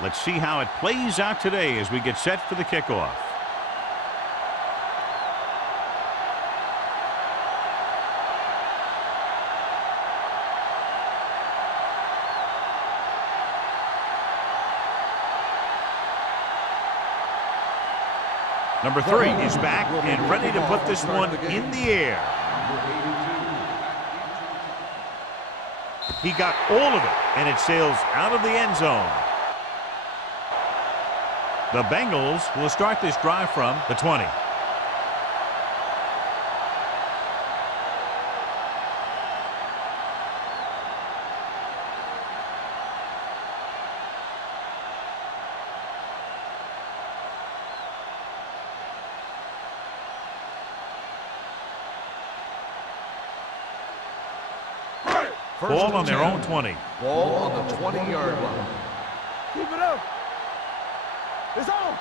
Let's see how it plays out today as we get set for the kickoff. Number 3 is back and ready to put this one in the air. He got all of it, and it sails out of the end zone. The Bengals will start this drive from the 20. Ball on their own 20. Ball on the 20-yard line. Keep it up. It's on.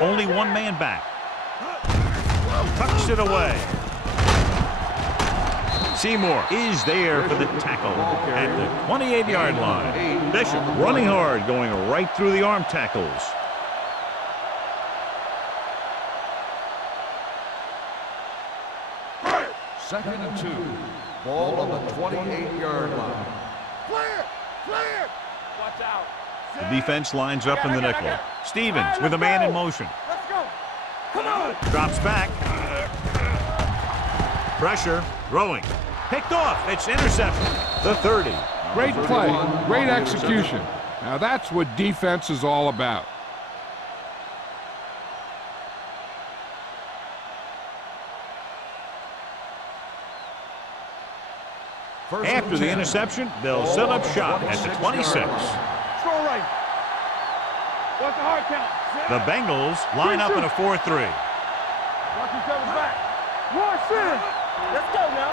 Only one man back. Tucks it away. Seymour is there for the tackle at the 28-yard line. Bishop running hard, going right through the arm tackles. Second and 2. Ball on the 28-yard line. Clear! Clear! Watch out. The defense lines up in the nickel. Stevens with a man in motion. Let's go. Come on. Drops back. Pressure. Throwing. Picked off. It's intercepted. The 30. Great play. Great execution. Now that's what defense is all about. After the interception, they'll set up shop at the 26. Strong right. Watch the hard count. The Bengals line up in a 4-3. Watch each other's back. Watch this. Let's go now.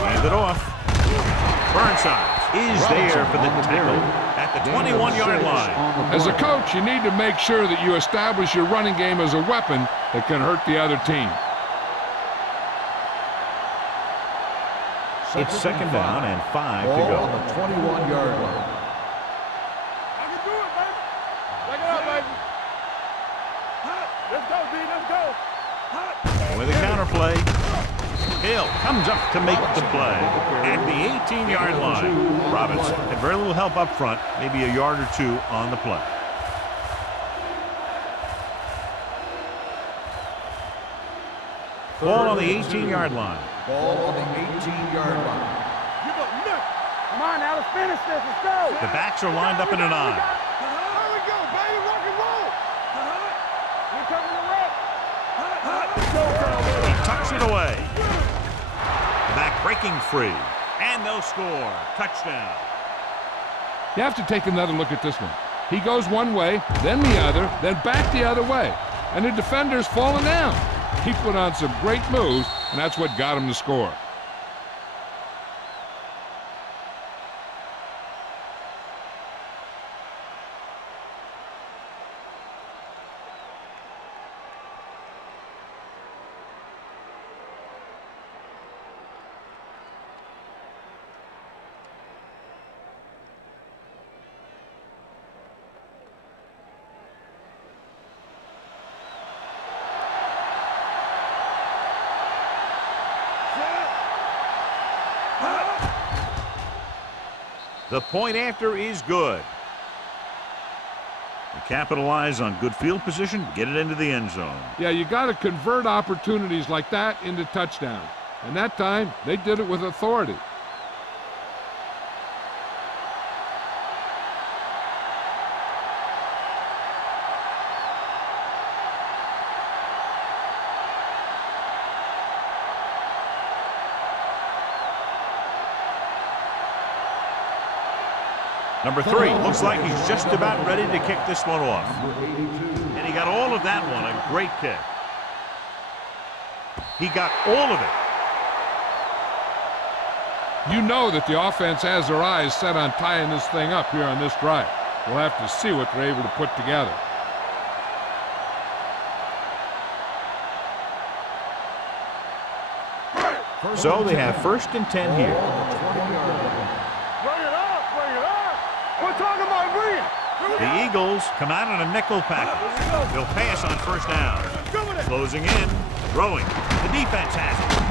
Hand it off. Burnside is there for the tackle at the 21-yard line. As a coach, you need to make sure that you establish your running game as a weapon that can hurt the other team. It's second down and 5 to Ball go. on the 21-yard line. I can do it, baby. Take it out, baby. Let's go, D. Let's go. With a counter play. Hill comes up to make the play at the 18-yard line. Robinson had very little help up front, maybe a yard or two on the play. Ball on the 18-yard line. Ball on the 18-yard line. Give up nothing. Come on now, let's finish this. Let's go. The backs are lined up in a 9. There we go, baby. Rock and roll. We're covering the rep. He tucks it away. The back breaking free. And they'll score. Touchdown. You have to take another look at this one. He goes one way, then the other, then back the other way. And the defender's falling down. He put on some great moves, and that's what got him to score. The point after is good. They capitalize on good field position, get it into the end zone. Yeah, you got to convert opportunities like that into touchdowns. And that time, they did it with authority. Number 3 looks like he's just about ready to kick this one off. And he got all of that one, a great kick. He got all of it. You know that the offense has their eyes set on tying this thing up here on this drive. We'll have to see what they're able to put together. So they have 1st and 10 here. Bring it up. Bring it up. We're talking about bring it. The Eagles come out in a nickel package. They'll pass on first down. Closing in, throwing. The defense has it.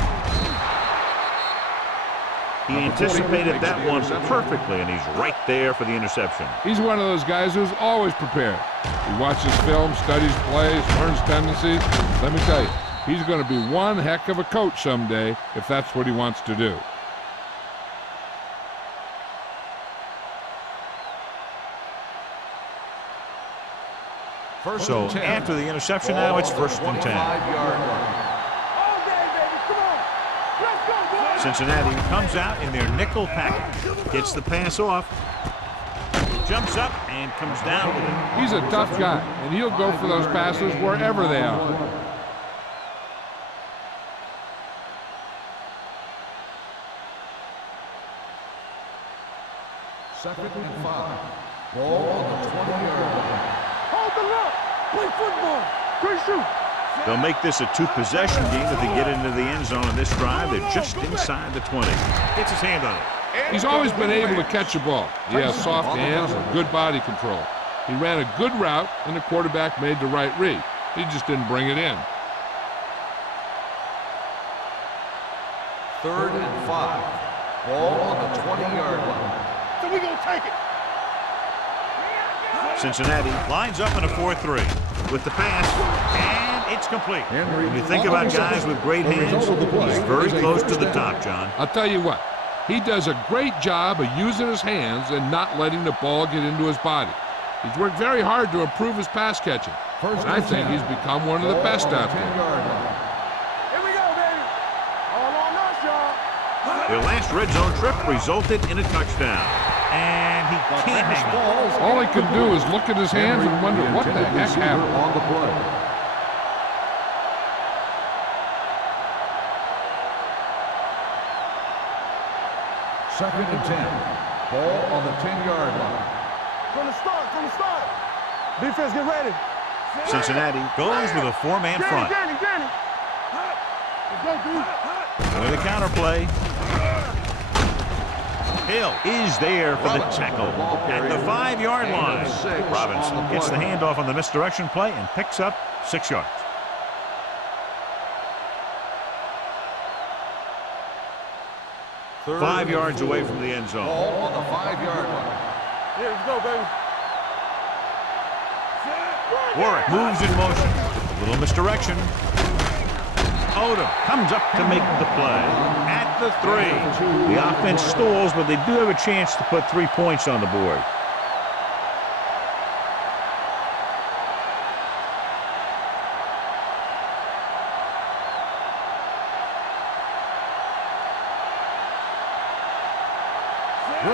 He anticipated that one perfectly, and he's right there for the interception. He's one of those guys who's always prepared. He watches film, studies plays, learns tendencies. Let me tell you, he's going to be one heck of a coach someday if that's what he wants to do. So after the interception now, it's first and 10. Cincinnati comes out in their nickel package. Gets the pass off. Jumps up and comes down with it. He's a tough guy, and he'll go for those passes wherever they are. Second and 5. Ball on the 20-yard line. Hold the look. Play football. Great shoot. They'll make this a two-possession game if they get into the end zone on this drive. They're just inside the 20. Gets his hand on it. He's always been able to catch a ball. He has soft hands and good body control. He ran a good route, and the quarterback made the right read. He just didn't bring it in. Third and 5. Ball on the 20-yard line. So we gonna take it. Cincinnati lines up in a 4-3 with the pass, and it's complete. When you think about guys with great hands, he's very close to the top, John. I'll tell you what, he does a great job of using his hands and not letting the ball get into his body. He's worked very hard to improve his pass catching, and I think he's become one of the best out there. Here we go, baby. All on us, y'all. Their last red zone trip resulted in a touchdown, and he can't hang on. All he can do is look at his hands and wonder what the heck happened. On the play. Second and 10. Ball on the 10-yard line. From the start. Defense, get ready. Cincinnati goes with a four-man front. Danny. Let's go, dude. With a counterplay. Hill is there for the tackle at the 5-yard line. Robinson gets the handoff on the misdirection play and picks up 6 yards. Third 5 yards away from the end zone. Ball on the 5-yard line. Yeah, let's go, baby. Warwick moves in motion. A little misdirection. Odom comes up to make the play at the 3. The offense stalls, but they do have a chance to put 3 points on the board.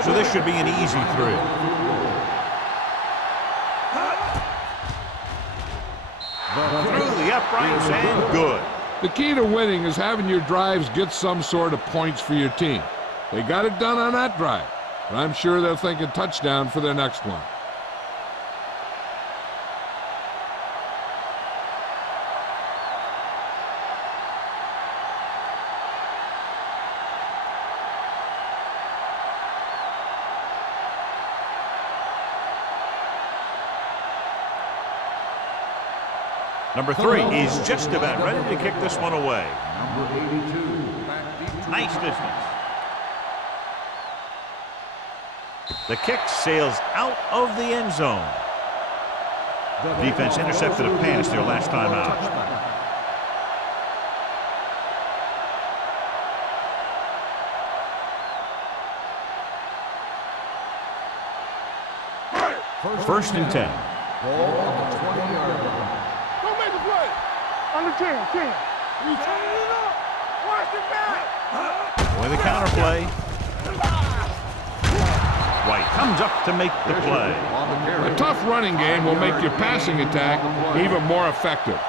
So this should be an easy 3. Through the uprights and good. The key to winning is having your drives get some sort of points for your team. They got it done on that drive, but I'm sure they're thinking touchdown for their next one. Number 3 is just about ready to kick this one away. Number 82. Nice distance. The kick sails out of the end zone. Defense intercepted a pass their last time out. First and 10. Ball on the 20-yard line. Don't make the play. Under 10. You turn it up. Watch it back. With a counterplay. White comes up to make the play. A tough running game will make your passing attack even more effective.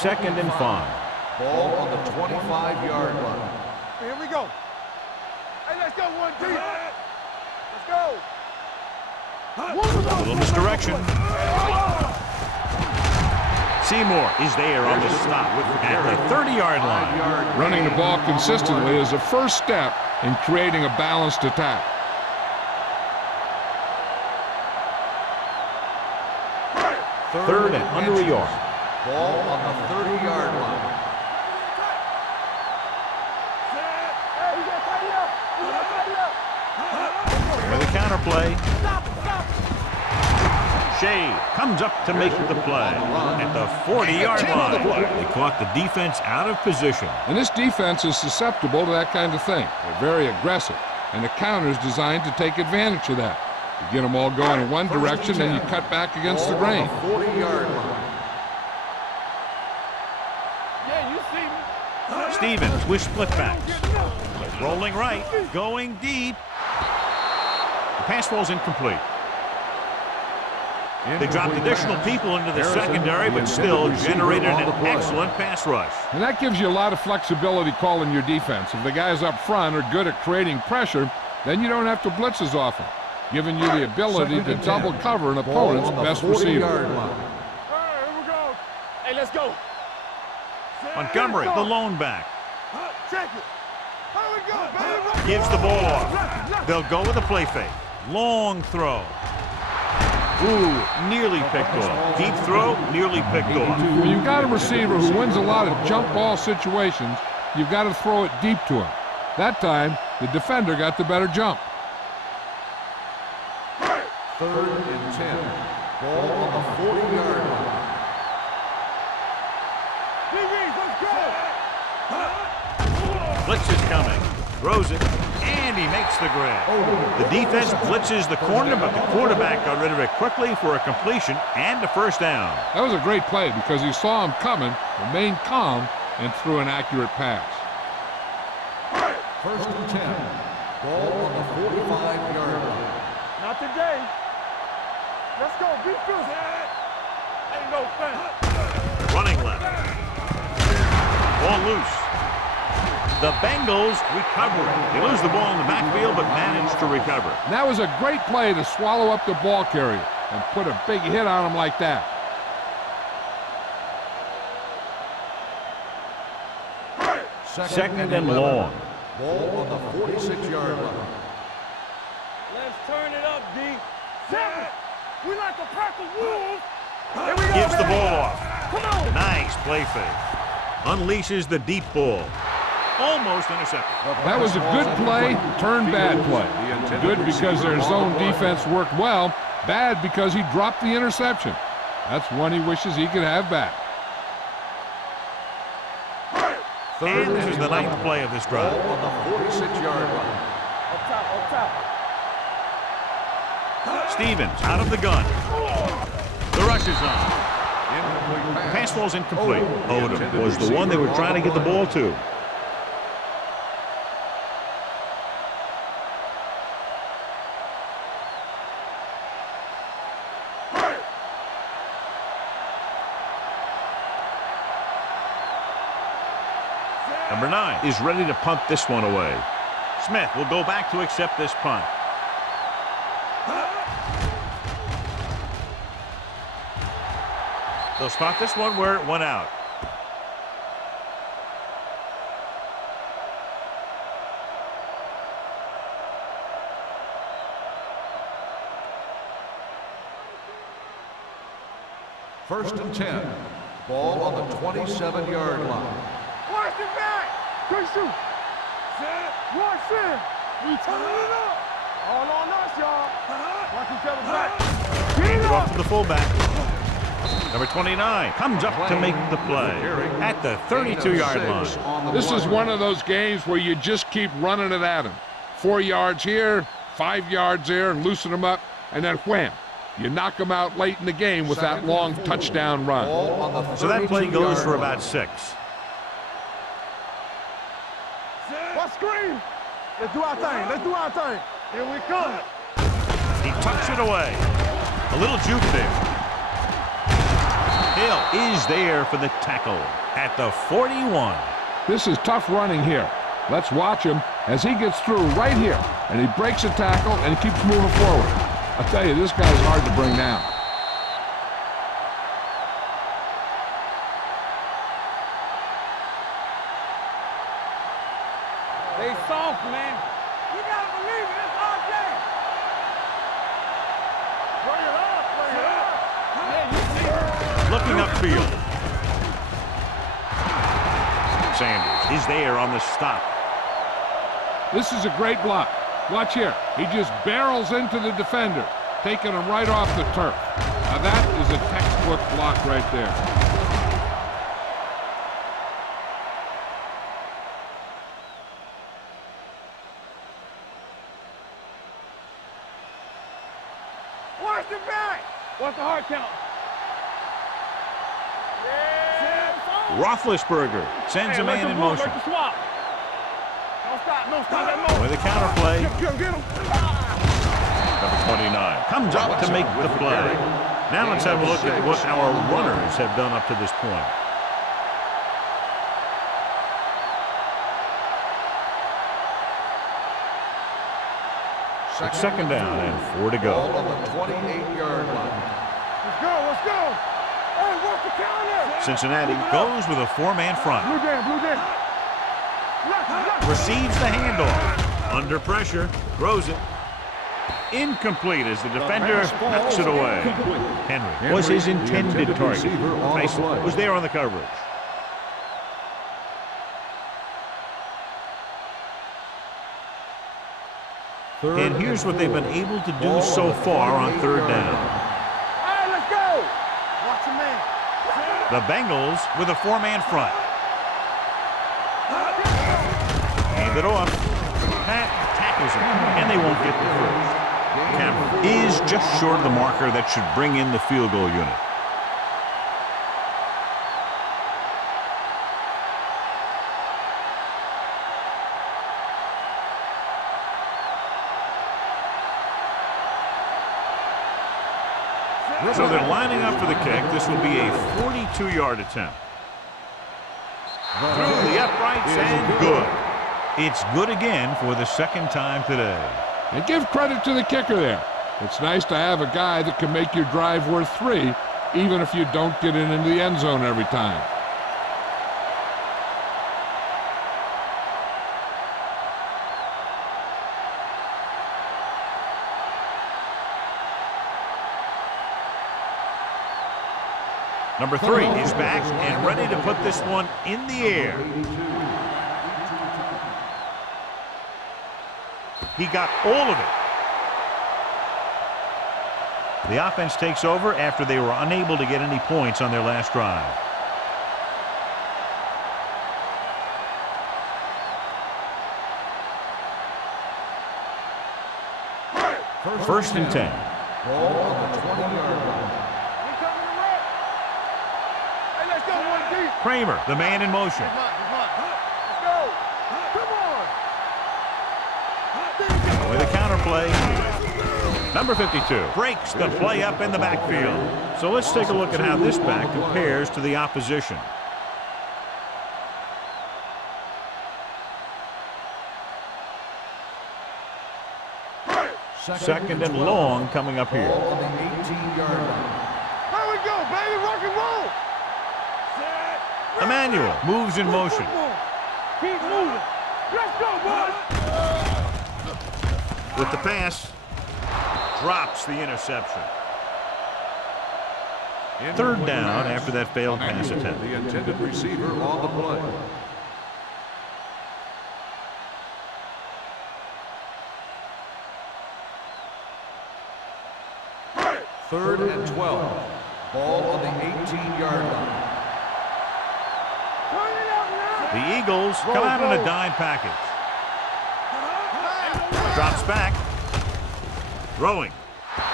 Second and 5. Ball on the 25-yard line. Here we go. Hey, let's go, 1-2. Let's go. A little misdirection. Seymour is there on the stop at the 30-yard line. Running the ball consistently is the first step in creating a balanced attack. Third and under a yard. Ball on the 30-yard line. With a counter play. Shea comes up to make the play at the 40-yard line. They caught the defense out of position. And this defense is susceptible to that kind of thing. They're very aggressive, and the counter is designed to take advantage of that. You get them all going in one direction, then you cut back against the grain. 40-yard line. Yeah, you see me. Stevens with split backs. Rolling right, going deep. The pass falls incomplete. They dropped additional people into the secondary, but still generated an excellent pass rush. And that gives you a lot of flexibility calling your defense. If the guys up front are good at creating pressure, then you don't have to blitz as often, giving you the ability to double cover an opponent's best receiver. All right, here we go. Hey, let's go. Montgomery, the lone back, Check it. Here we go, baby. gives the ball off. They'll go with a play fake. Long throw. Ooh, nearly picked off. Deep throw, nearly picked off. When you've got a receiver who wins a lot of jump ball situations, you've got to throw it deep to him. That time, the defender got the better jump. Third and 10. Ball on the 40-yard line. Blitz is coming. Throws it, and he makes the grab. The defense blitzes the corner, but the quarterback got rid of it quickly for a completion and a first down. That was a great play because he saw him coming, remained calm, and threw an accurate pass. First and 10. Ball on the 45-yard line. Not today. Let's go. Be good. Ain't no thing. Running left. Ball loose. The Bengals recover it. They lose the ball in the backfield, but manage to recover. And that was a great play to swallow up the ball carrier and put a big hit on him like that. Second and long. Ball on the 46-yard line. Let's turn it up, D. 7. We like a pack of wolves. Here we go, Gives the baby. ball off. Come on. Nice play fake. Unleashes the deep ball. Almost intercepted. That was a good play, turned bad play. Good because their zone defense worked well. Bad because he dropped the interception. That's one he wishes he could have back. And this is the ninth play of this drive. Ball on the 46-yard line. Up top, up top. Stevens out of the gun. The rush is on. Pass falls incomplete. Odom was the one they were trying to get the ball to. Number 9 is ready to punt this one away. Smith will go back to accept this punt. They'll spot this one where it went out. First and 10. Ball on the 27-yard line. Watch it back. Good shoot. Watch it. We turn it up. All on us, y'all. Watch each other back. Get Hand it it off up. to the fullback. Number 29 comes up to make the play at the 32-yard line. This is one of those games where you just keep running it at him. 4 yards here, 5 yards there, and loosen them up, and then wham. You knock them out late in the game with that long touchdown run. So that play goes for about 6. Let's scream. Let's do our thing. Let's do our thing. Here we come. He tucks it away. A little juke there. Hill is there for the tackle at the 41. This is tough running here. Let's watch him as he gets through right here, and he breaks a tackle and keeps moving forward. I tell you, this guy's hard to bring down. They soft, man. You gotta believe it. It's our game. Bring it up. Bring it up. Yeah, you see. Looking upfield. Sanders is there on the stop. This is a great block. Watch here. He just barrels into the defender, taking him right off the turf. Now that is a textbook block right there. Watch the back. What's the hard count? Roethlisberger sends a man in motion. Don't stop. Don't stop that motion. With a counter play. Get him. Number 29 comes up to make the play. Now let's have a look at what our runners have done up to this point. It's second down and 4 to go. Ball on the 28-yard line. Let's go. Let's go. Hey, what's the counter? Cincinnati goes with a 4-man front. Blue jam. Blue jam. Left. Receives the handoff. Under pressure. Throws it. Incomplete as the defender knocks it away. Henry was his intended target. Tyson was there on the coverage. And here's what they've been able to do so far on third down. Hey, let's go. Watch your man. The Bengals with a 4-man front. Hand it off. Pat tackles him, and they won't get the first. Cameron is just short of the marker that should bring in the field goal unit. So they're lining up for the kick. This will be a 42-yard attempt. Through the uprights and good. It's good again for the second time today. And give credit to the kicker there. It's nice to have a guy that can make your drive worth 3, even if you don't get it into the end zone every time. Number 3 is back and ready to put this one in the air. He got all of it. The offense takes over after they were unable to get any points on their last drive. First and 10. Ball on the 20-yard line. Hey, let's go. One deep. Kramer, the man in motion. Let's go. Come on. With a counter play. Number 52 breaks the play up in the backfield. So let's take a look at how this back compares to the opposition. Second and long coming up here. Ball on the 18-yard line. There we go, baby. Rock and roll. Emmanuel moves in motion. Keep moving. Let's go, boys. With the pass, drops the interception. Third down after that failed pass attempt. The intended receiver on the play. Third and 12. Ball on the 18-yard line. Turn it up now. The Eagles come out in a dime package. Drops back. Throwing.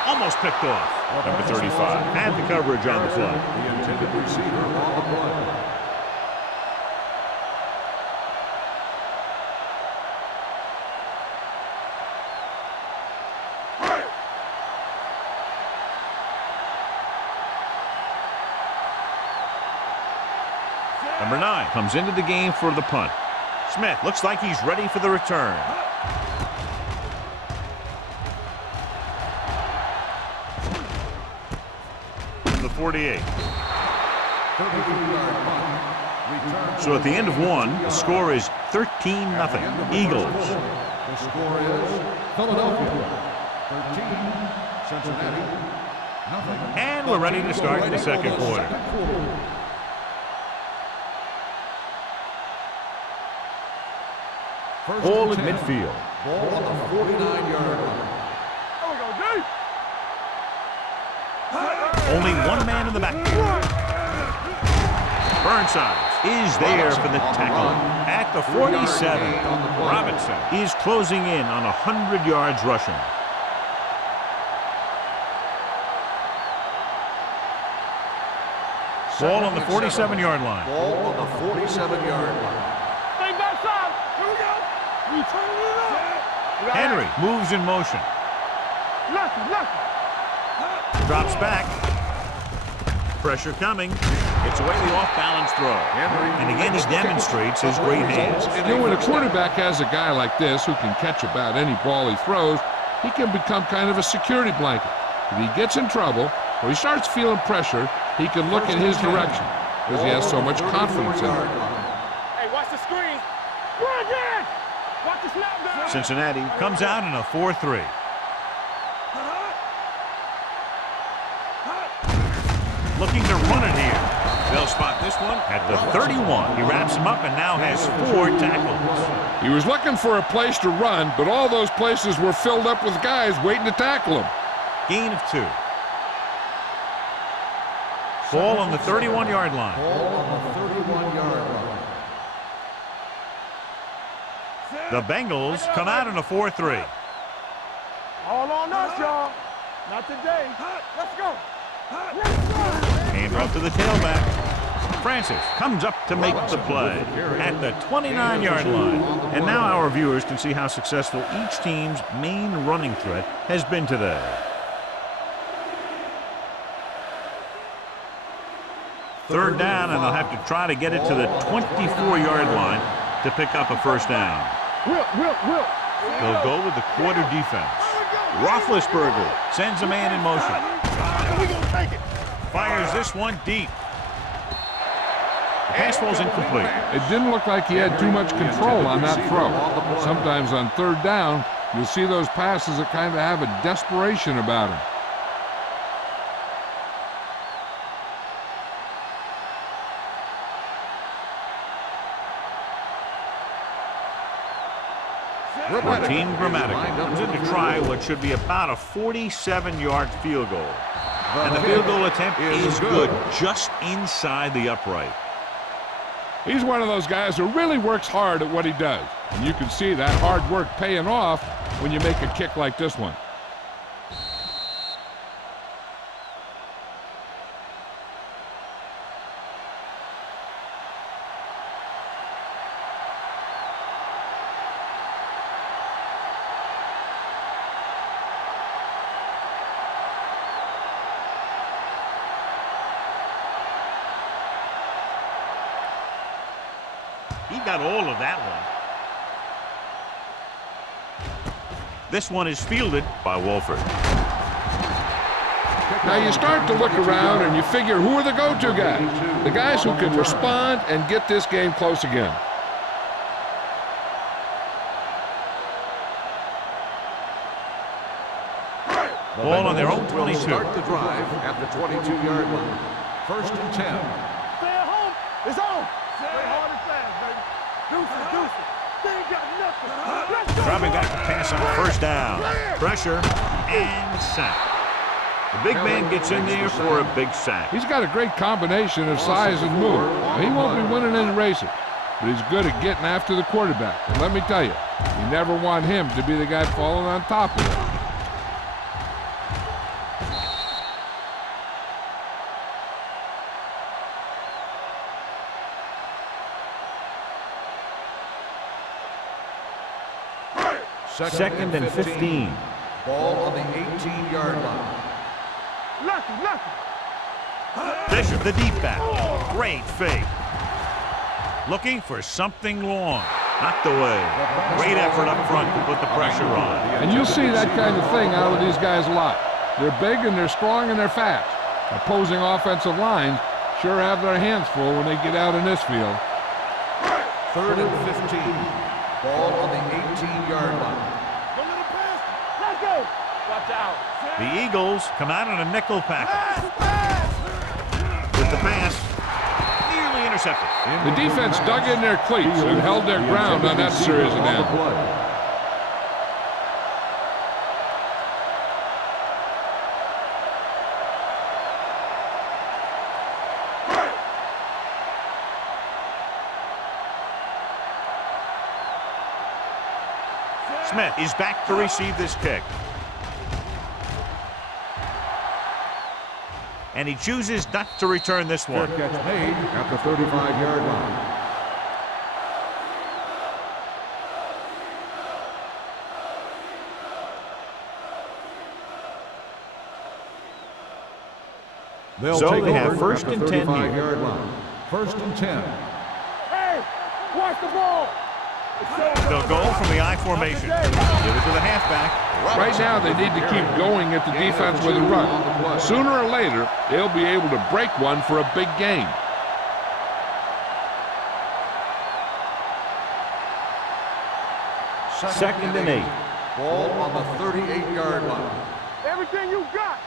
Almost picked off. Number 35 had the coverage on the play. The intended receiver on the play. Number 9 comes into the game for the punt. Smith looks like he's ready for the return. The 48. 32-yard punt. Returns So at the end of one, the score is 13-0. Eagles. The score is Philadelphia 13, Cincinnati nothing. And we're ready to start the second quarter. Ball at midfield. Ball on the 49-yard line. There we go, D. Only one man in the backfield. Burnside is there for the tackle. At the 47, Robinson is closing in on 100 yards rushing. Ball on the 47-yard line. Ball on the 47-yard line. Stay backside. Here we go. We turn it up. Henry moves in motion. Lefty. Drops back. Pressure coming. It's away the off-balance throw. And again, he demonstrates his great hands. You know, when a quarterback has a guy like this who can catch about any ball he throws, he can become kind of a security blanket. If he gets in trouble or he starts feeling pressure, he can look in his direction because he has so much confidence in him. Hey, watch the screen. Run again. Watch the snap down. Cincinnati comes out in a 4-3. Looking to run it here. They'll spot this one at the 31. He wraps him up and now has 4 tackles. He was looking for a place to run, but all those places were filled up with guys waiting to tackle him. Gain of 2. Ball on the 31-yard line. Ball on the 31-yard line. The Bengals come out in a 4-3. All on us, y'all. Not today. Let's go. Hand off to the tailback. Francis comes up to make the play at the 29-yard line. And now our viewers can see how successful each team's main running threat has been today. Third down, and they'll have to try to get it to the 24-yard line to pick up a first down. Will. They'll go with the quarter defense. Roethlisberger sends a man in motion. We gonna take it. Fires this one deep. The pass ball's incomplete. It didn't look like he had too much control on that throw. Sometimes on third down, you'll see those passes that kind of have a desperation about them. Team Grammatical comes in to try what should be about a 47-yard field goal. And the field goal attempt is good, just inside the upright. He's one of those guys who really works hard at what he does. And you can see that hard work paying off when you make a kick like this one. He got all of that one. This one is fielded by Wolford. Now you start to look around and you figure, who are the go-to guys? The guys who can respond and get this game close again. Ball on their own 22. Start the drive at the 22-yard line. First and 10. Stay at home. It's on. Stay hard and fast, baby. Deuce it. They ain't got nothing. Let's go. Dropping back to pass on first down. Pressure and sack. The big man gets in there for a big sack. He's got a great combination of size and move. Now, he won't be winning any races, but he's good at getting after the quarterback. And let me tell you, you never want him to be the guy falling on top of it. Second and 15. Ball on the 18-yard line. Lucky. Fisher, the deep back. Great fake. Looking for something long. Knocked away. Great effort up front to put the pressure on. And you'll see that kind of thing out of these guys a lot. They're big and they're strong and they're fast. Opposing offensive lines sure have their hands full when they get out in this field. 3rd and 15. Ball on the 18-yard line. Let's go. Watch out. The Eagles come out in a nickel package. With the pass, nearly intercepted. The defense dug in their cleats and held their ground on that series of downs. Smith is back to receive this kick. And he chooses not to return this one. Fair catch made at the 35-yard line. So they have first and 10 here. 35-yard line. 1st and 10. Hey, watch the ball. They'll go from the I formation. Give it to the halfback. Right now, they need to keep going at the defense with a run. Sooner or later, they'll be able to break one for a big gain. Second and 8. Ball on the 38-yard line. Everything you got.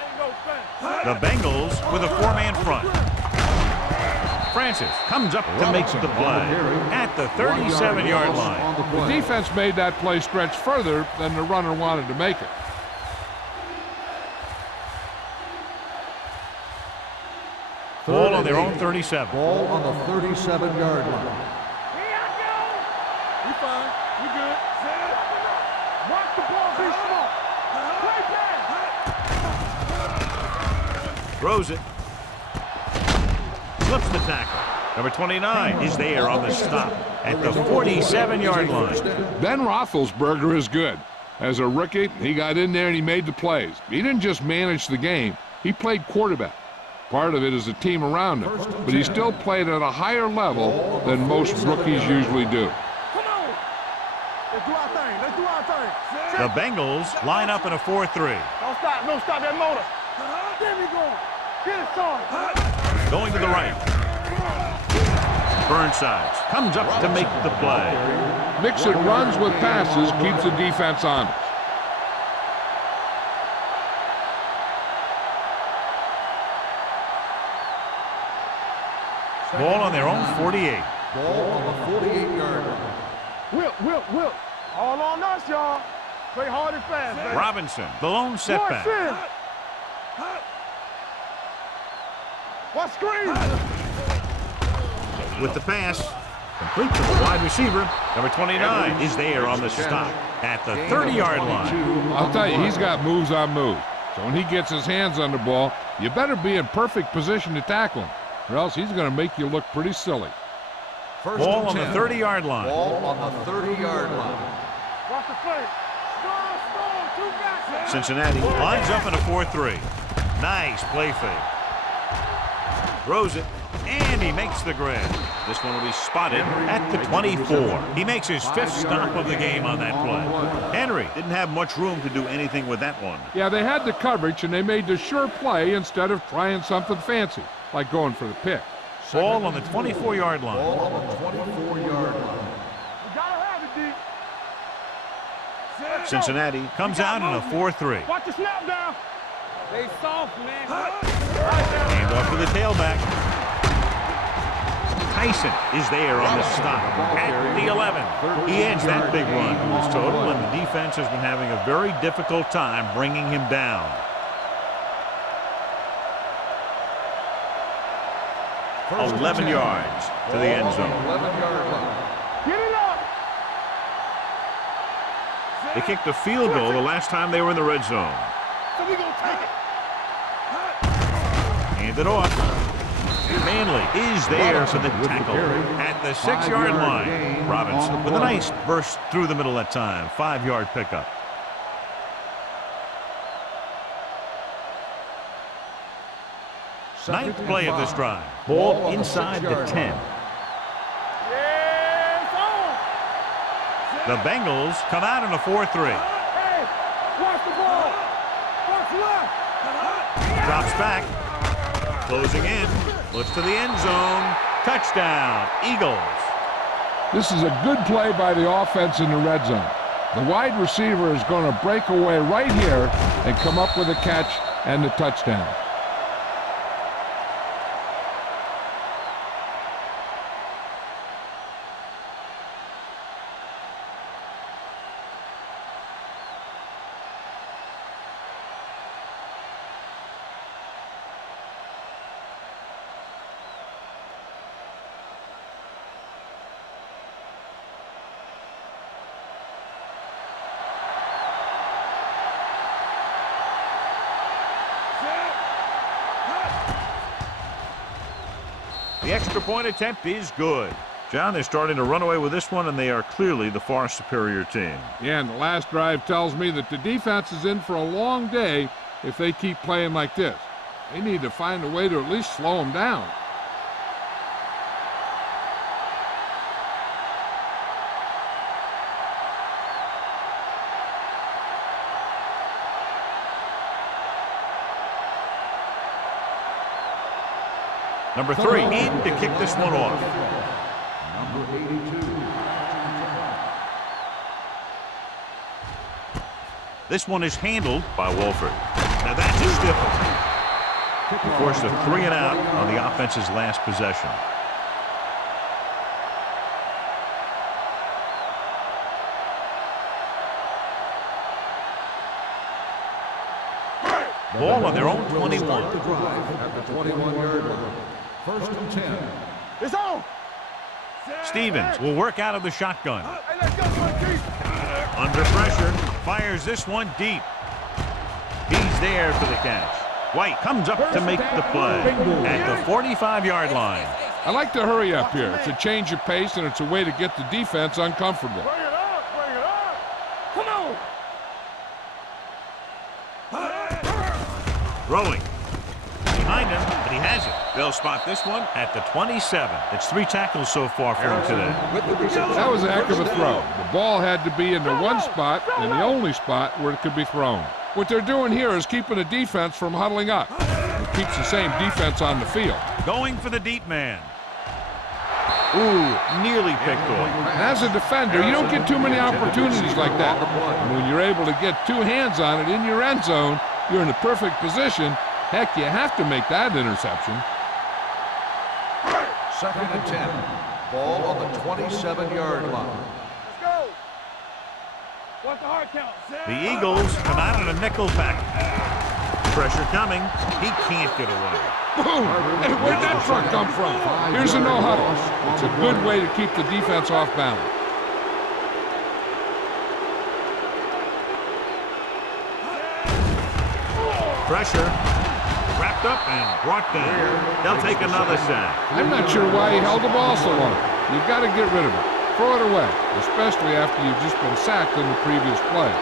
Ain't no thing. The Bengals with a 4-man front. Francis comes up to make the play at the 37-yard line. The defense made that play stretch further than the runner wanted to make it. Ball on their own 37. Ball on the 37-yard line. Here I go. We fine. We good. Watch the ball be small. Play pass. Throws it. Flips the tackle. Number 29 is there on the stop at the 47-yard line. Ben Roethlisberger is good. As a rookie, he got in there and he made the plays. He didn't just manage the game, he played quarterback. Part of it is the team around him, but he still played at a higher level than most rookies usually do. Come on. Let's do our thing. Let's do our thing. The Bengals line up in a 4-3. Don't stop. Don't stop that motor. There we go. Get it started. Going to the right. Burnsides comes up to make the play. Mixing runs with passes keeps the defense honest. Ball on their own 48. Ball on the 48-yard line. Whip. All on us, y'all. Play hard and fast, baby. Robinson, the lone setback. What screen? With the pass, complete to the wide receiver. Number 29 is there on the stop at the 30-yard line. I'll tell you, he's got moves on moves. So when he gets his hands on the ball, you better be in perfect position to tackle him, or else he's going to make you look pretty silly. Ball on the 30-yard line. Ball on the 30-yard line. Watch the play. Strong, 2 guys. Cincinnati lines up in a 4-3. Nice play fake. Throws it, and he makes the grab. This one will be spotted at the 24. He makes his 5th stop of the game on that play. Henry didn't have much room to do anything with that one. Yeah, they had the coverage, and they made the sure play instead of trying something fancy, like going for the pick. Ball on the 24-yard line. Ball on the 24-yard line. We gotta have it, D. Cincinnati comes out in a 4-3. Watch the snap down. They soft, man. Hand off to the tailback. Tyson is there on the stop at the 11. He adds that big run to his total, and the defense has been having a very difficult time bringing him down. First 11 and 10. yards to the end zone. 11-yard line. Get it up. They kicked a field goal the last time they were in the red zone. So we gonna take it. Hand it off. Manley is there for the tackle at the 6-yard line. Robinson with a nice burst through the middle that time. 5-yard pickup. Ninth play of this drive. Ball inside the 10. Yeah, it's on. The Bengals come out in a 4-3. Hey, watch the ball. Watch left. Drops back. Closing in. Looks to the end zone. Touchdown, Eagles. This is a good play by the offense in the red zone. The wide receiver is going to break away right here and come up with a catch and the touchdown. The extra point attempt is good. John, they're starting to run away with this one, and they are clearly the far superior team. Yeah, and the last drive tells me that the defense is in for a long day if they keep playing like this. They need to find a way to at least slow them down. Number 3 in to kick this one off. Number 82. This one is handled by Wolford. Now that's a stiff one. Of course, a 3 and out on the offense's last possession. Ball on their own 21. The drive at the 21-yard line. First and 10. It's on. Stevens will work out of the shotgun. Hey, let's go, Monkey. Under pressure, fires this one deep. He's there for the catch. White comes up to make the play at the 45-yard line. I like to hurry up here. It's a change of pace, and it's a way to get the defense uncomfortable. Bring it up, bring it up. Come on. Rolling. Behind him, but he has it. They'll spot this one at the 27. It's 3 tackles so far for him today. That was a heck of a throw. The ball had to be in the one spot and the only spot where it could be thrown. What they're doing here is keeping the defense from huddling up. It keeps the same defense on the field. Going for the deep man. Ooh, nearly picked off. And as a defender, you don't get too many opportunities like that. And when you're able to get 2 hands on it in your end zone, you're in the perfect position. Heck, you have to make that interception. Second and 10. Ball on the 27-yard line. Let's go. What's the hard count? The Eagles come out in a nickel pack. Pressure coming. He can't get away. Boom! Hey, where'd that truck come from? Here's a no huddle. It's a good way to keep the defense off balance. Pressure. Wrapped up and brought down. They'll take another sack. I'm not sure why he held the ball so long. You've got to get rid of it. Throw it away, especially after you've just been sacked in the previous play.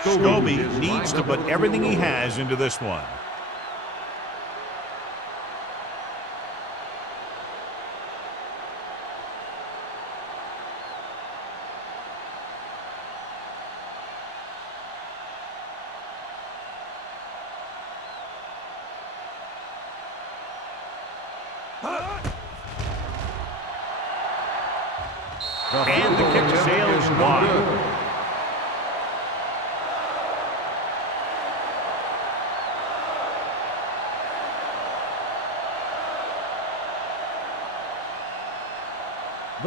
Scobie needs to put everything he has into this one. And the kick sails wide.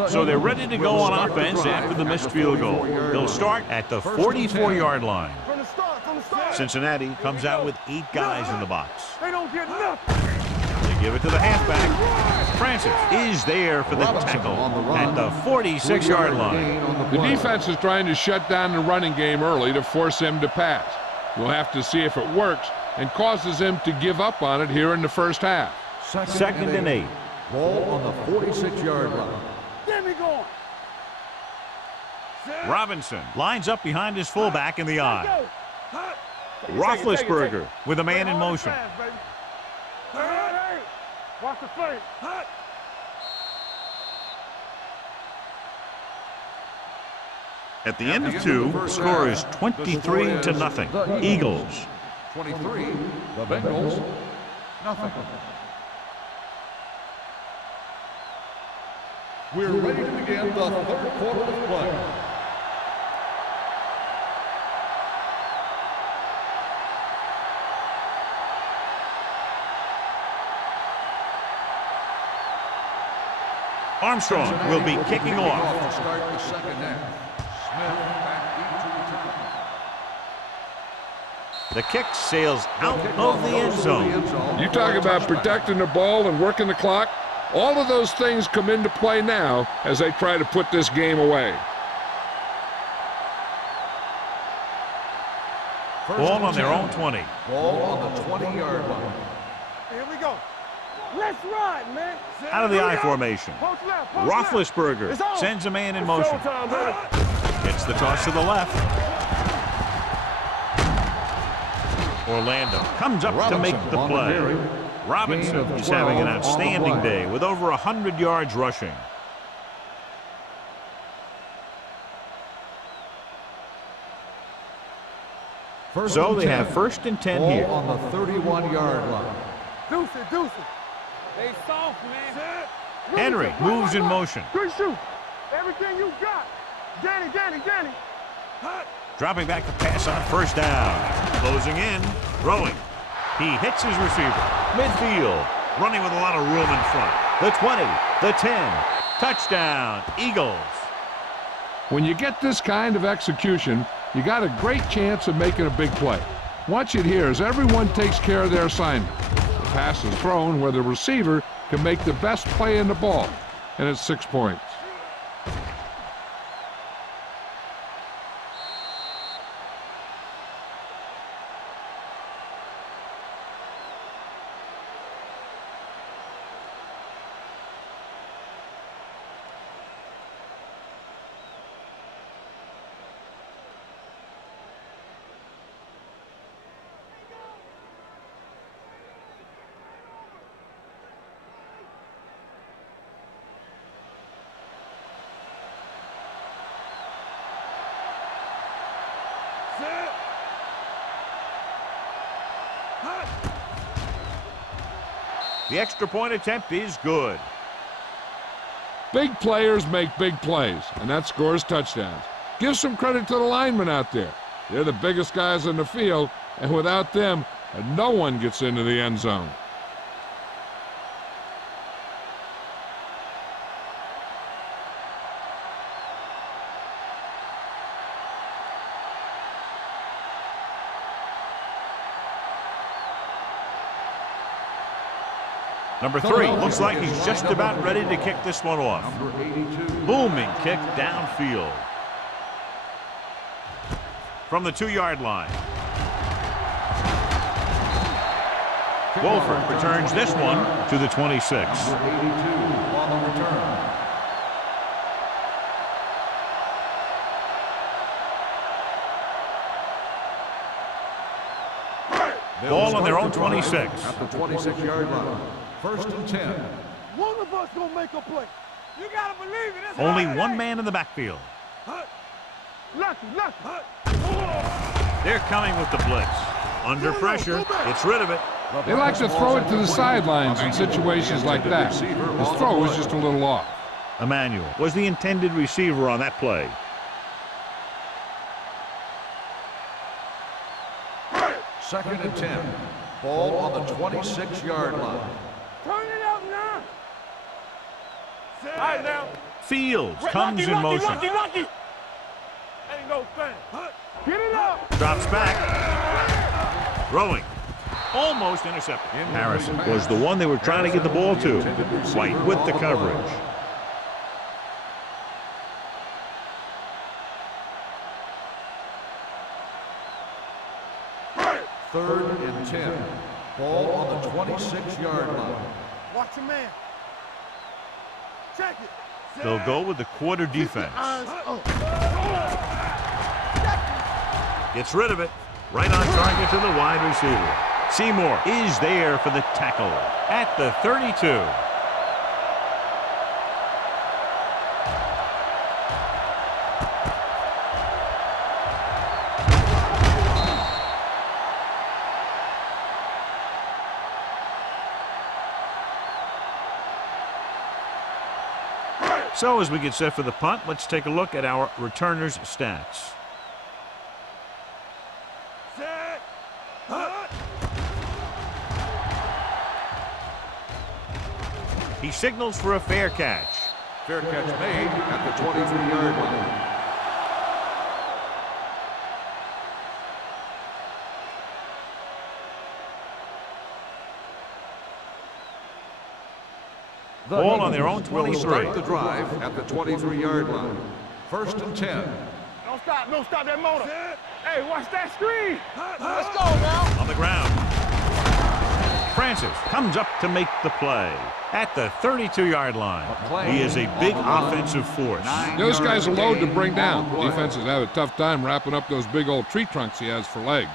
So they're ready to go on offense after the missed field goal. They'll start at the 44-yard line. From the start. Cincinnati comes out with 8 guys in the box. They don't get nothing. They give it to the halfback. Francis is there for the tackle at the 46-yard line. The defense is trying to shut down the running game early to force him to pass. We'll have to see if it works and causes him to give up on it here in the first half. Second and 8. Ball on the 46-yard line. Get me going. Robinson lines up behind his fullback in the eye. Roethlisberger with a man in motion. Watch the flank. At the end of two, the score is 23-0. Eagles. 23, the Bengals, nothing. We're ready to begin the third quarter of play. Armstrong will be kicking off. To start the second half. Smith back into return. The kick sails out of the end zone. You talk about protecting the ball and working the clock. All of those things come into play now as they try to put this game away. Ball on their own 20. Ball on the 20-yard line. Here we go. Let's ride, man. Out of the I formation. Post left, post left. Roethlisberger It's on. sends a man in It's motion. showtime, baby. Gets the toss to the left. Orlando comes up to make the play. Robinson is having an outstanding day with over 100 yards rushing. So they have 1st and 10 Ball here. on the 31-yard line. Deuce it, deuce it. They soft, man. Henry moves in motion. Good shoot. Everything you got. Danny, Danny, Danny. Dropping back to pass on 1st down. Closing in. Throwing. He hits his receiver. Midfield. Running with a lot of room in front. The 20. The 10. Touchdown. Eagles. When you get this kind of execution, you got a great chance of making a big play. Watch it here as everyone takes care of their assignment. The pass is thrown where the receiver can make the best play in the ball, and it's 6 points. The extra point attempt is good. Big players make big plays, and that scores touchdowns. Give some credit to the linemen out there. They're the biggest guys in the field, and without them, no one gets into the end zone. Number 3 looks like he's just about ready to kick this one off. Number 82. Booming kick downfield. From the 2-yard line. Wolford returns this one to the 26. Number 82 on the return. Ball on their own 26. At the 26-yard line. 1st and 10. One of us gonna make a play. You gotta believe it. It's Only hard. one man in the backfield. Lucky, lucky. They're coming with the blitz. Under pressure, gets rid of it. They like to throw it to the sidelines in situations like that. His throw was just a little off. Emmanuel was the intended receiver on that play. Second and 10. Ball on the 26-yard line. Turn it up now. All right, now. Fields comes in motion. Lucky. Ain't no thing. Get it up. Drops back. Throwing. Almost intercepted. Harrison was the one they were trying to get the ball to. White with the coverage. Third and 10. Ball on the 26-yard line. Watch your man. Check it. They'll go with the quarter defense. Gets rid of it. Right on target to the wide receiver. Seymour is there for the tackle at the 32. So as we get set for the punt, let's take a look at our returners' stats. Set. Punt. He signals for a fair catch. Fair catch made at the 23-yard line. Ball on their own Will 23. start the drive at the 23-yard line. 1st and 10. Don't stop that motor. Hey, watch that screen. Let's go now. On the ground. Francis comes up to make the play at the 32-yard line. He is a big offensive force. Those guys are load to bring down. Defenses have a tough time wrapping up those big old tree trunks he has for legs.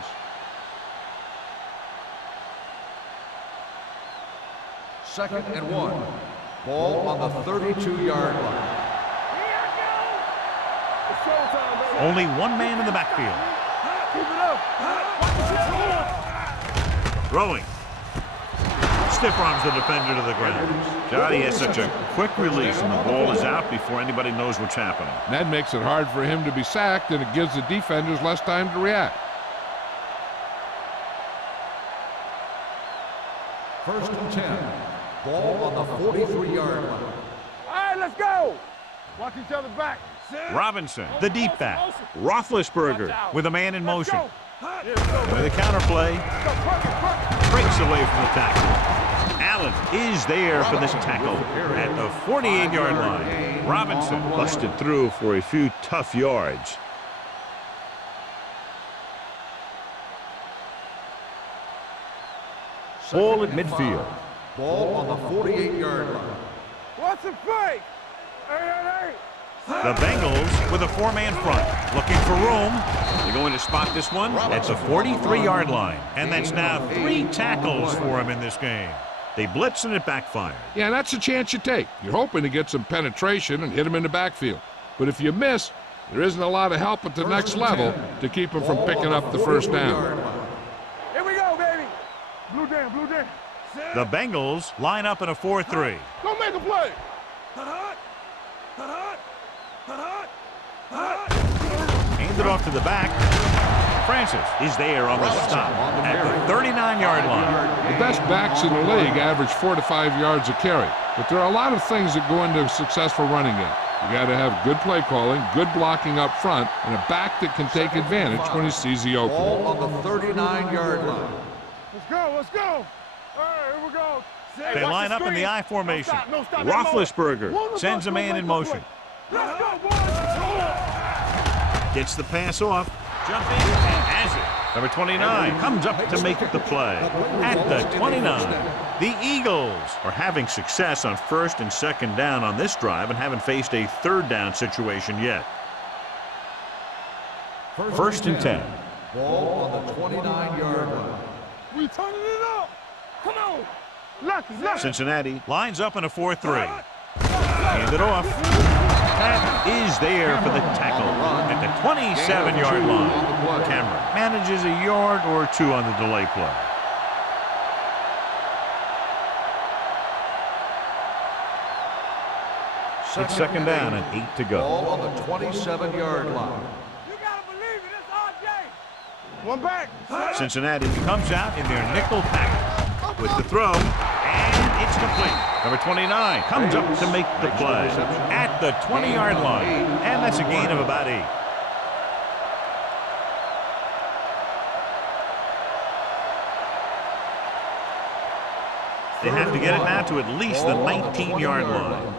2nd and 1. Ball on the 32-yard line. It's showtime, baby. Only one man in the backfield. Keep it up. Throwing. Stiff arms the defender to the ground. God, he has such a quick release, and the ball is out before anybody knows what's happening. That makes it hard for him to be sacked, and it gives the defenders less time to react. 1st and 10. Ball on the 43-yard line. All right, let's go. Watch each other back. Robinson, the deep back. Roethlisberger with a man in motion. Here we go. With a counterplay, Go, breaks away from the tackle. Allen is there for this tackle at the 48-yard line. Robinson busted through for a few tough yards. Ball at midfield. Ball on the 48-yard line. What's the fake? Hey. The Bengals with a four-man front, looking for room. They're going to spot this one at the 43-yard line. And that's now 3 tackles for him in this game. They blitz and it backfired. Yeah, that's a chance you take. You're hoping to get some penetration and hit him in the backfield. But if you miss, there isn't a lot of help at the next level to keep him from picking up the first down. Here we go, baby. Blue down. The Bengals line up in a 4-3. Go make a play. Hand it off to the back. Francis is there on the stop at the 39-yard line. The best backs in the league average 4 to 5 yards a carry. But there are a lot of things that go into a successful running game. You got to have good play calling, good blocking up front, and a back that can take advantage when he sees the opening. Ball on the 39-yard line. Let's go. All right, here we go. They line up in the I formation. No stop. Roethlisberger sends a man in motion. Let's go, boys. Gets the pass off. Jumping and has it. Number 29 comes up to make the play at the 29. The Eagles are having success on 1st and 2nd down on this drive and haven't faced a 3rd down situation yet. 1st and 10. Ball on the 29-yard line. We turning it up. Come on. Lucky. Cincinnati lines up in a 4-3. Hand it off. Pat is there for the tackle at the 27-yard line. Cameron manages a yard or 2 on the delay play. It's 2nd down and 8 to go. Ball on the 27-yard line. You gotta believe it. It's RJ. One back. Cincinnati comes out in their nickel package with the throw, and it's complete. Number 29 comes up to make the play at the 20-yard line, and that's a gain of about 8. They have to get it now to at least the 19-yard line.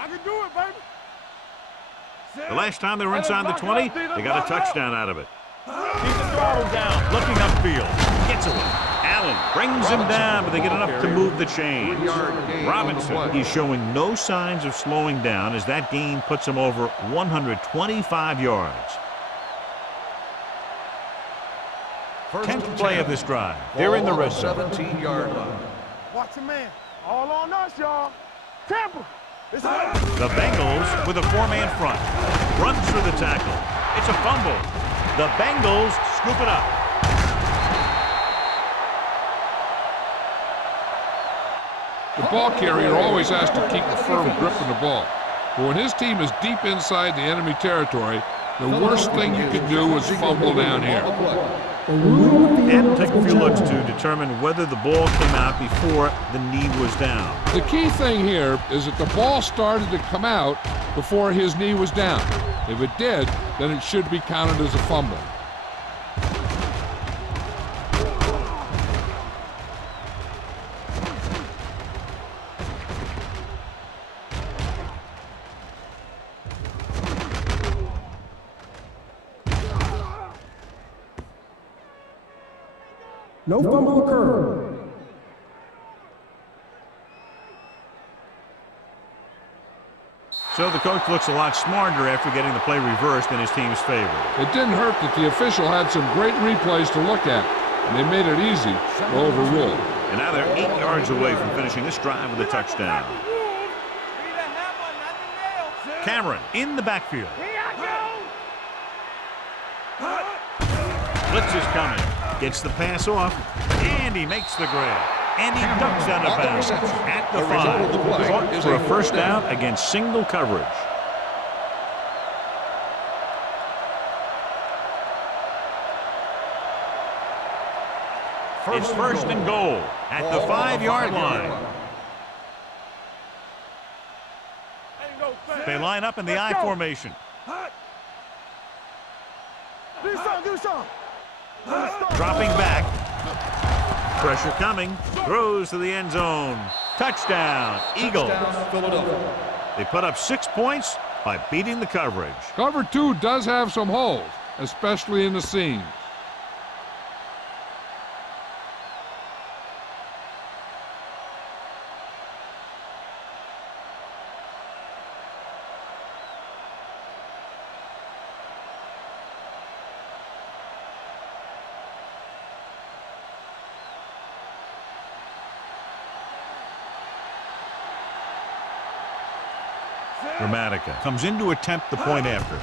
I can do it, baby. The last time they were inside the 20, they got a touchdown out of it. Keep the throttle down, looking upfield, gets away. Allen brings him down, but they get enough to move the chains. Robinson, he's showing no signs of slowing down as that gain puts him over 125 yards. 10th play of this drive. They're in the red zone. 17-yard line. Watch a man. All on us, y'all. Tampa. It's up. The Bengals with a 4-man front. Runs through the tackle. It's a fumble. The Bengals scoop it up. The ball carrier always has to keep a firm grip on the ball. But when his team is deep inside the enemy territory, the worst thing you could do is fumble down here. And we'll take a few looks to determine whether the ball came out before the knee was down. The key thing here is that the ball started to come out before his knee was down. If it did, then it should be counted as a fumble. No fumble occurred. So the coach looks a lot smarter after getting the play reversed in his team's favor. It didn't hurt that the official had some great replays to look at, and they made it easy to overrule. And now they're 8 yards away from finishing this drive with a touchdown. Cameron in the backfield. Blitz is coming. Gets the pass off, and he makes the grab. And he ducks out of bounds at the 5. Caught for a first down against single coverage. It's first and goal at the 5-yard line. They line up in the I formation. Dropping back. Pressure coming. Throws to the end zone. Touchdown, Eagles. They put up 6 points by beating the coverage. Cover 2 does have some holes, especially in the seams. Dramatica comes in to attempt the point after.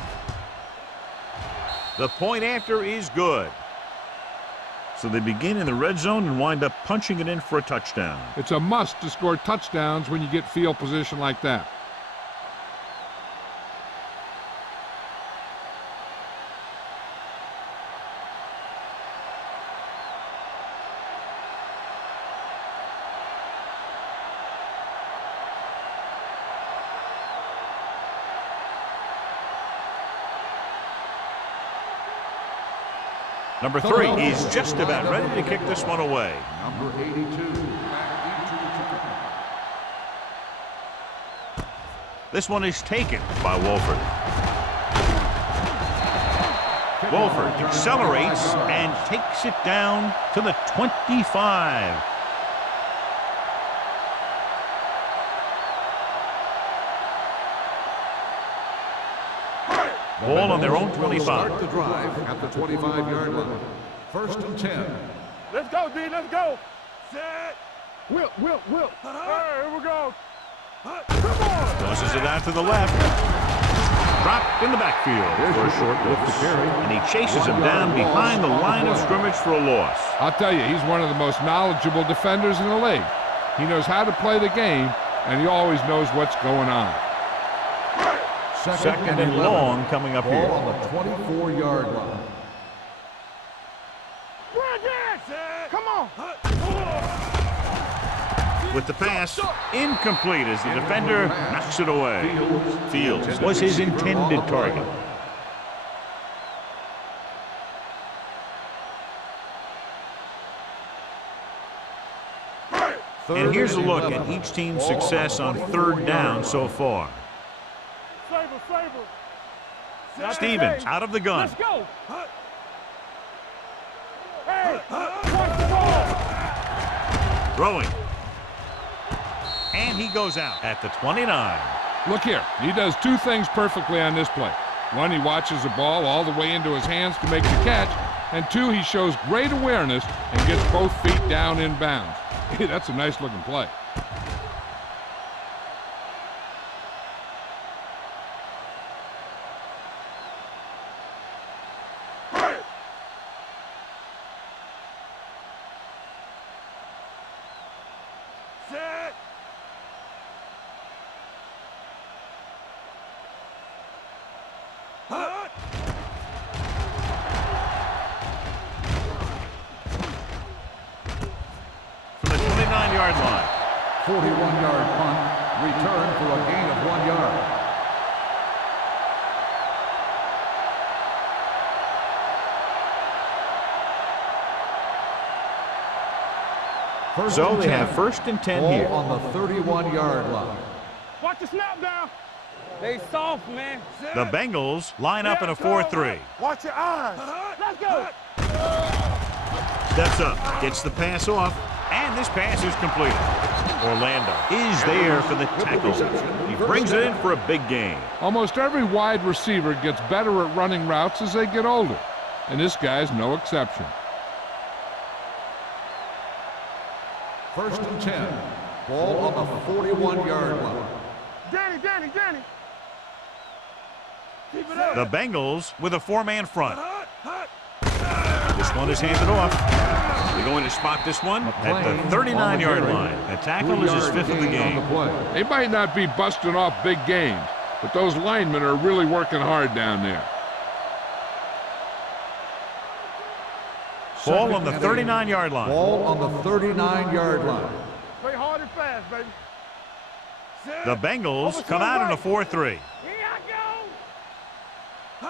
The point after is good. So they begin in the red zone and wind up punching it in for a touchdown. It's a must to score touchdowns when you get field position like that. Number 3 is just about ready to kick this one away. Number 82. This one is taken by Wolford. Wolford accelerates and takes it down to the 25. Ball on their own 25. Start the drive at the 25-yard line. First and 10. Let's go, D. Let's go. Set. Whip. All right, here we go. Come on. Tosses it out to the left. Dropped in the backfield for a short loss. And he chases him down behind the line of scrimmage for a loss. I'll tell you, he's one of the most knowledgeable defenders in the league. He knows how to play the game, and he always knows what's going on. Second and long coming up here. Ball on the 24-yard line. Come on. With the pass, incomplete as the defender knocks it away. Fields was his intended target. And here's a look at each team's success on third down so far. Stevens out of the gun. Let's go. Throwing. And he goes out at the 29. Look here, he does 2 things perfectly on this play. 1, he watches the ball all the way into his hands to make the catch, and 2, he shows great awareness and gets both feet down in bounds. That's a nice looking play. 41-yard line. 41-yard punt, return for a gain of 1 yard. So they have first and 10 Ball here. on the 31-yard line. Watch the snap down. They soft, man. The Bengals line up in a 4-3. Watch your eyes. Let's go. Steps up, gets the pass off, and this pass is completed. Orlando is there for the tackle. He brings it in for a big gain. Almost every wide receiver gets better at running routes as they get older, and this guy's no exception. First and 10. Ball on the 41-yard line. Danny. Keep it up. The Bengals with a 4-man front. This one is handed off. They're going to spot this one at the 39-yard line. The tackle is his 5th of the game. They might not be busting off big games, but those linemen are really working hard down there. Ball on the 39-yard line. Ball on the 39-yard line. Play hard and fast, baby. The Bengals come out in a 4-3. Here I go.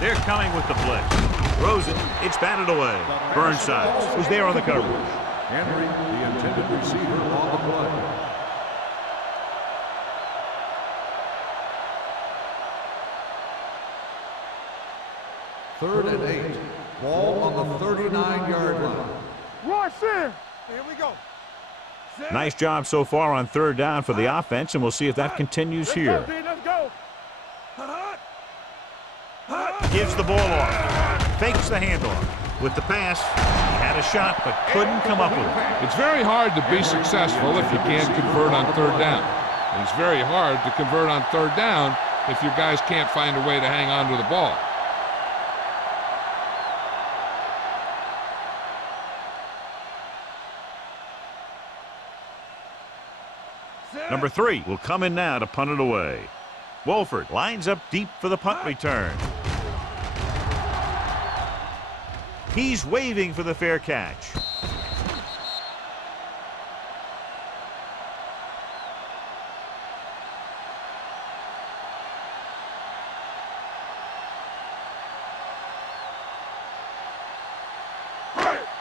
They're coming with the blitz. Throws it. It's batted away. Burnside was there on the coverage. Henry, the intended receiver, on the play. Third and 8. Ball on the 39-yard line. Rush in. Here we go. Nice job so far on 3rd down for the offense, and we'll see if that continues here. Let's go. Gives the ball off. Fakes the handoff. With the pass, he had a shot but couldn't come up with it. It's very hard to be successful if you can't convert on 3rd down. And it's very hard to convert on 3rd down if your guys can't find a way to hang on to the ball. Number 3 will come in now to punt it away. Wolford lines up deep for the punt return. He's waving for the fair catch.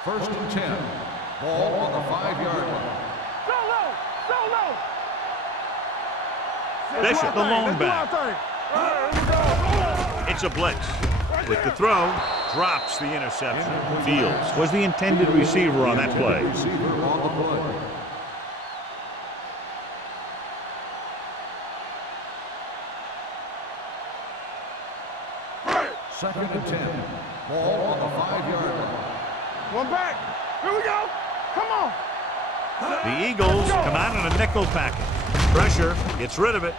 First and 10. Ball on the 5-yard line. Solo. Bishop, the lone back. It's a blitz. With the throw, drops the interception. Fields was the intended receiver on that play. Receiver on the play. Second and 10. Ball on the 5-yard line. One back. Here we go. Come on. The Eagles come out in a nickel package. Pressure, gets rid of it.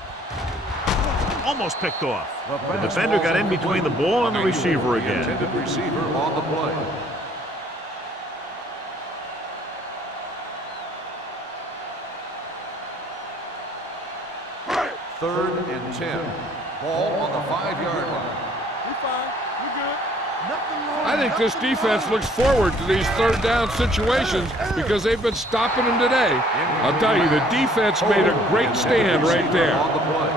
Almost picked off. The defender got in between the ball and the receiver again. Intended receiver on the play. Third and 10. Ball on the 5-yard line. We fine. We good. Nothing wrong. I think this defense looks forward to these 3rd down situations because they've been stopping them today. I'll tell you, the defense made a great stand right there. On the play.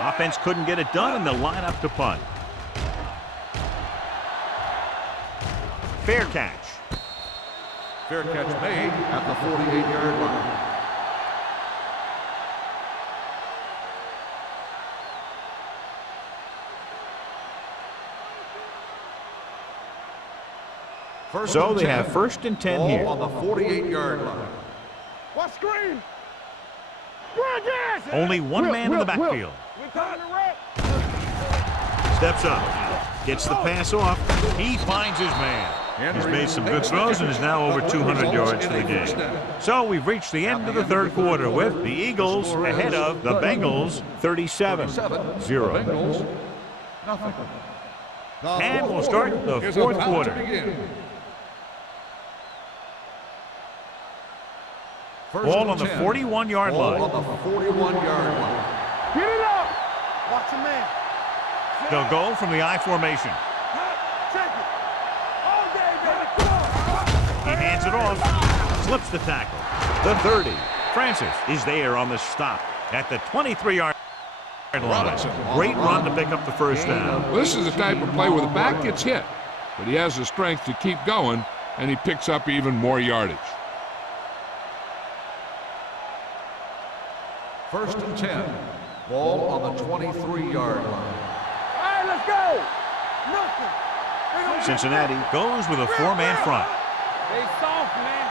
Offense couldn't get it done, and they'll line up to punt. Fair catch. Fair catch made at the 48-yard line. So they have first and 10 Ball here. on the 48-yard line. What screen? Run gas. Only one man in the backfield. We're coming to wreck. Steps up. Gets the pass off. He finds his man. He's made some good throws and is now over 200 yards for the game. So we've reached the end of the 3rd quarter with the Eagles ahead of the Bengals 37-0. Bengals, nothing. And we'll start the Here's 4th about to quarter. begin. Ball on the 41-yard line. Ball on the 41-yard line. Get it up. Watch your man. They'll go from the I formation. Check it. All day, baby. Come on. He hands it off. Slips the tackle. The 30. Francis is there on the stop at the 23-yard line. Great run to pick up the first down. Well, this is the type of play where the back gets hit, but he has the strength to keep going, and he picks up even more yardage. 1st and 10. Ball on the 23-yard line. All right, let's go. Nothing. Cincinnati goes with a 4-man front. They soft, man.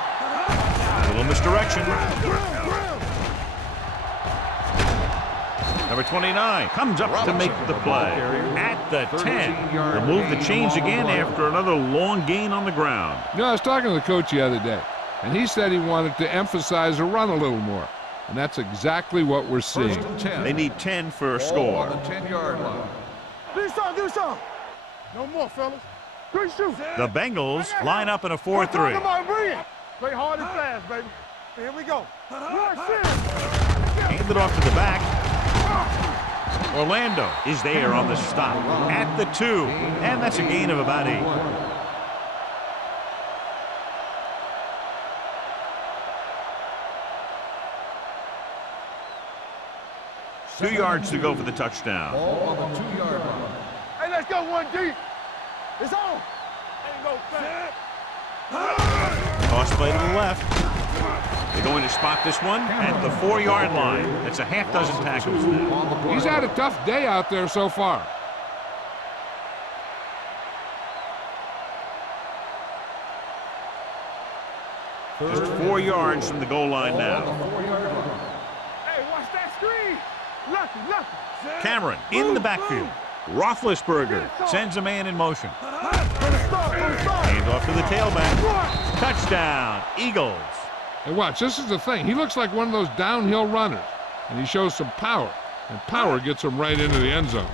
A little misdirection. Number 29 comes up to make the play at the 10. They'll move the chains again after another long gain on the ground. You know, I was talking to the coach the other day, and he said he wanted to emphasize the run a little more. And that's exactly what we're seeing. 1st and 10. They need 10 for a Ball score. on the 10-yard line. Do something. No more, fellas. Good shoot. The Bengals line up in a Come 4-3. on, bring it. Play hard and fast, baby. Here we go. Rush in. Hand it off to the back. Orlando is there on the stop at the 2. And that's a gain of about 8. Two yards to go for the touchdown. Ball on the 2-yard line. Hey, let's go one deep. It's on. Ain't go fast. Toss play to the left. They're going to spot this one at the 4-yard line. That's a half dozen tackles now. He's had a tough day out there so far. Just 4 yards from the goal line now. Hey, watch that screen. Lucky. Cameron in the backfield. Roethlisberger sends a man in motion. Hand off to the tailback. Touchdown, Eagles. And watch, this is the thing. He looks like one of those downhill runners, and he shows some power, and power gets him right into the end zone.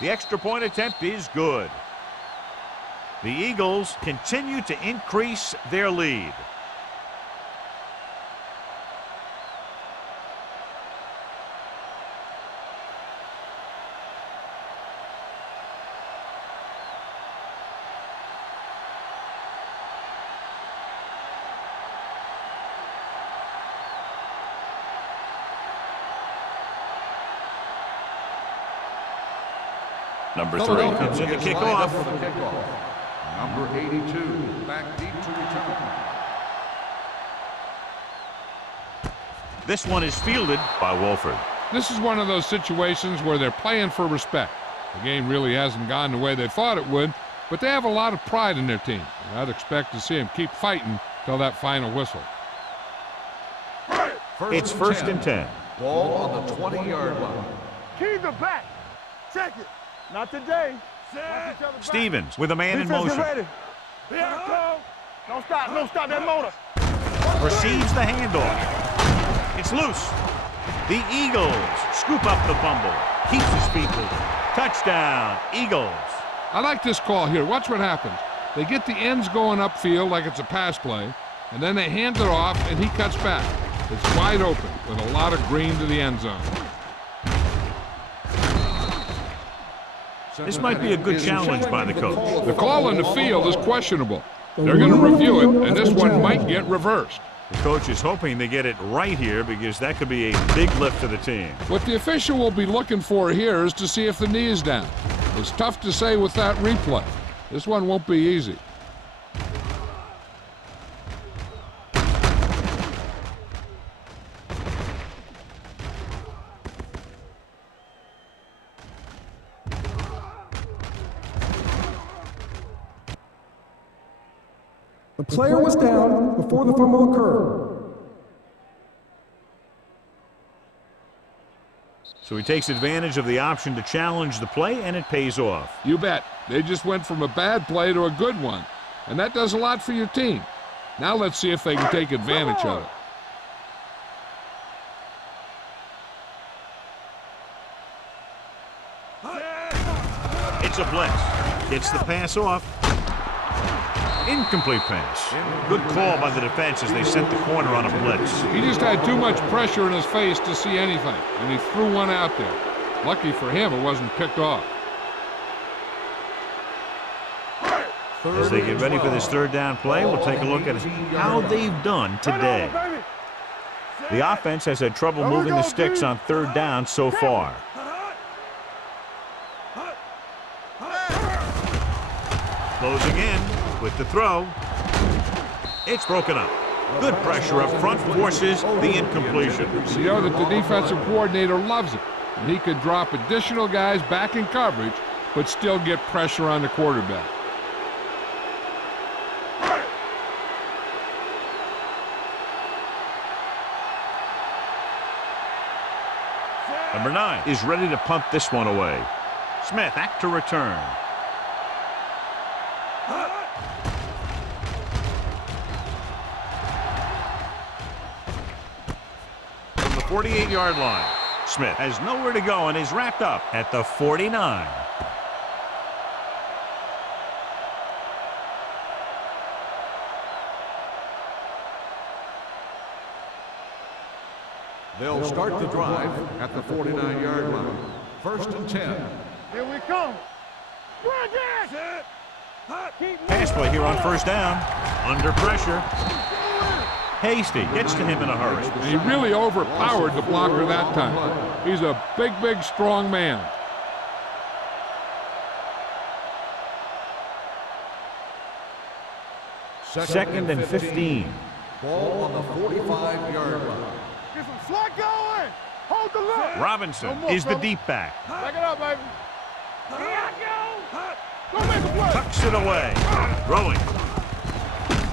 The extra point attempt is good. The Eagles continue to increase their lead. Number 3 comes in to kick off. Number 82, back deep to return. This one is fielded by Wolford. This is one of those situations where they're playing for respect. The game really hasn't gone the way they thought it would, but they have a lot of pride in their team. And I'd expect to see them keep fighting till that final whistle. It's 1st and 10. Ball on the 20-yard line. Keys are back. Check it. Not today. Stevens with a man in Defense, motion. get ready. Here I come. Don't stop that motor. Receives the handoff. It's loose. The Eagles scoop up the fumble. Keeps his feet moving. Touchdown, Eagles. I like this call here. Watch what happens. They get the ends going upfield like it's a pass play, and then they hand it off, and he cuts back. It's wide open with a lot of green to the end zone. This might be a good challenge by the coach. The call in the field is questionable. They're going to review it, and this one might get reversed. The coach is hoping they get it right here because that could be a big lift to the team. What the official will be looking for here is to see if the knee is down. It's tough to say with that replay. This one won't be easy. The player was down before the fumble occurred. So he takes advantage of the option to challenge the play, and it pays off. You bet. They just went from a bad play to a good one. And that does a lot for your team. Now let's see if they can take advantage of it. It's a blitz. Gets the pass off. Incomplete pass. Good call by the defense as they sent the corner on a blitz. He just had too much pressure in his face to see anything, and he threw one out there. Lucky for him, it wasn't picked off. As they get ready for this third down play, we'll take a look at how they've done today. The offense has had trouble moving the sticks on third down so far. Closing in with the throw. It's broken up. Good pressure up front forces the incompletion. You know that the defensive coordinator loves it. And he could drop additional guys back in coverage, but still get pressure on the quarterback. Number 9 is ready to punt this one away. Smith back to return. From the 48-yard line, Smith has nowhere to go and is wrapped up at the 49. They'll start the drive at the 49-yard line. 1st and 10. Here we come. Pass play here on first down. Under pressure. Hasty gets to him in a hurry. And he really overpowered the blocker that time. He's a big, big, strong man. Second and 15. Ball on the 45-yard line. Get some slack going. Hold the look. Robinson is the deep back. Back it up, baby. Here I go. Go make a play. Tucks it away. Throwing.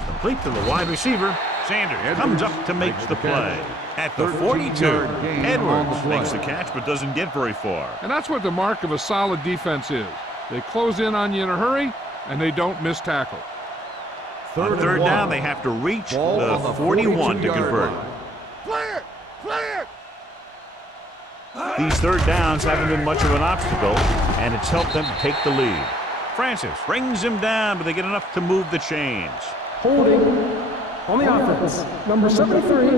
Complete to the wide receiver. Sanders comes up to make the play. At the 42, Edwards makes the catch but doesn't get very far. And that's what the mark of a solid defense is. They close in on you in a hurry, and they don't miss tackle. On third down, they have to reach the 41 to convert. Play it. Play it. These third downs haven't been much of an obstacle, and it's helped them take the lead. Francis brings him down, but they get enough to move the chains. Holding on the offense, number 73.